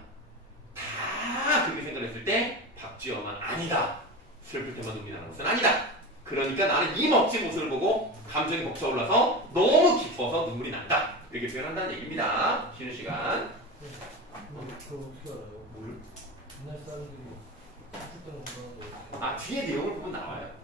다 그렇게 생각했을 때 박지영은 아니다. 슬플 때만 눈물이 나는 것은 아니다. 그러니까 나는 이 멋진 모습을 보고 감정이 벅차올라서 너무 기뻐서 눈물이 난다. 이렇게 표현한다는 얘기입니다. 쉬는 시간. 그거 어떻게 알아요? 뭘? 옛날 사람들이 했던 거 뒤에 내용을 보면 나와요.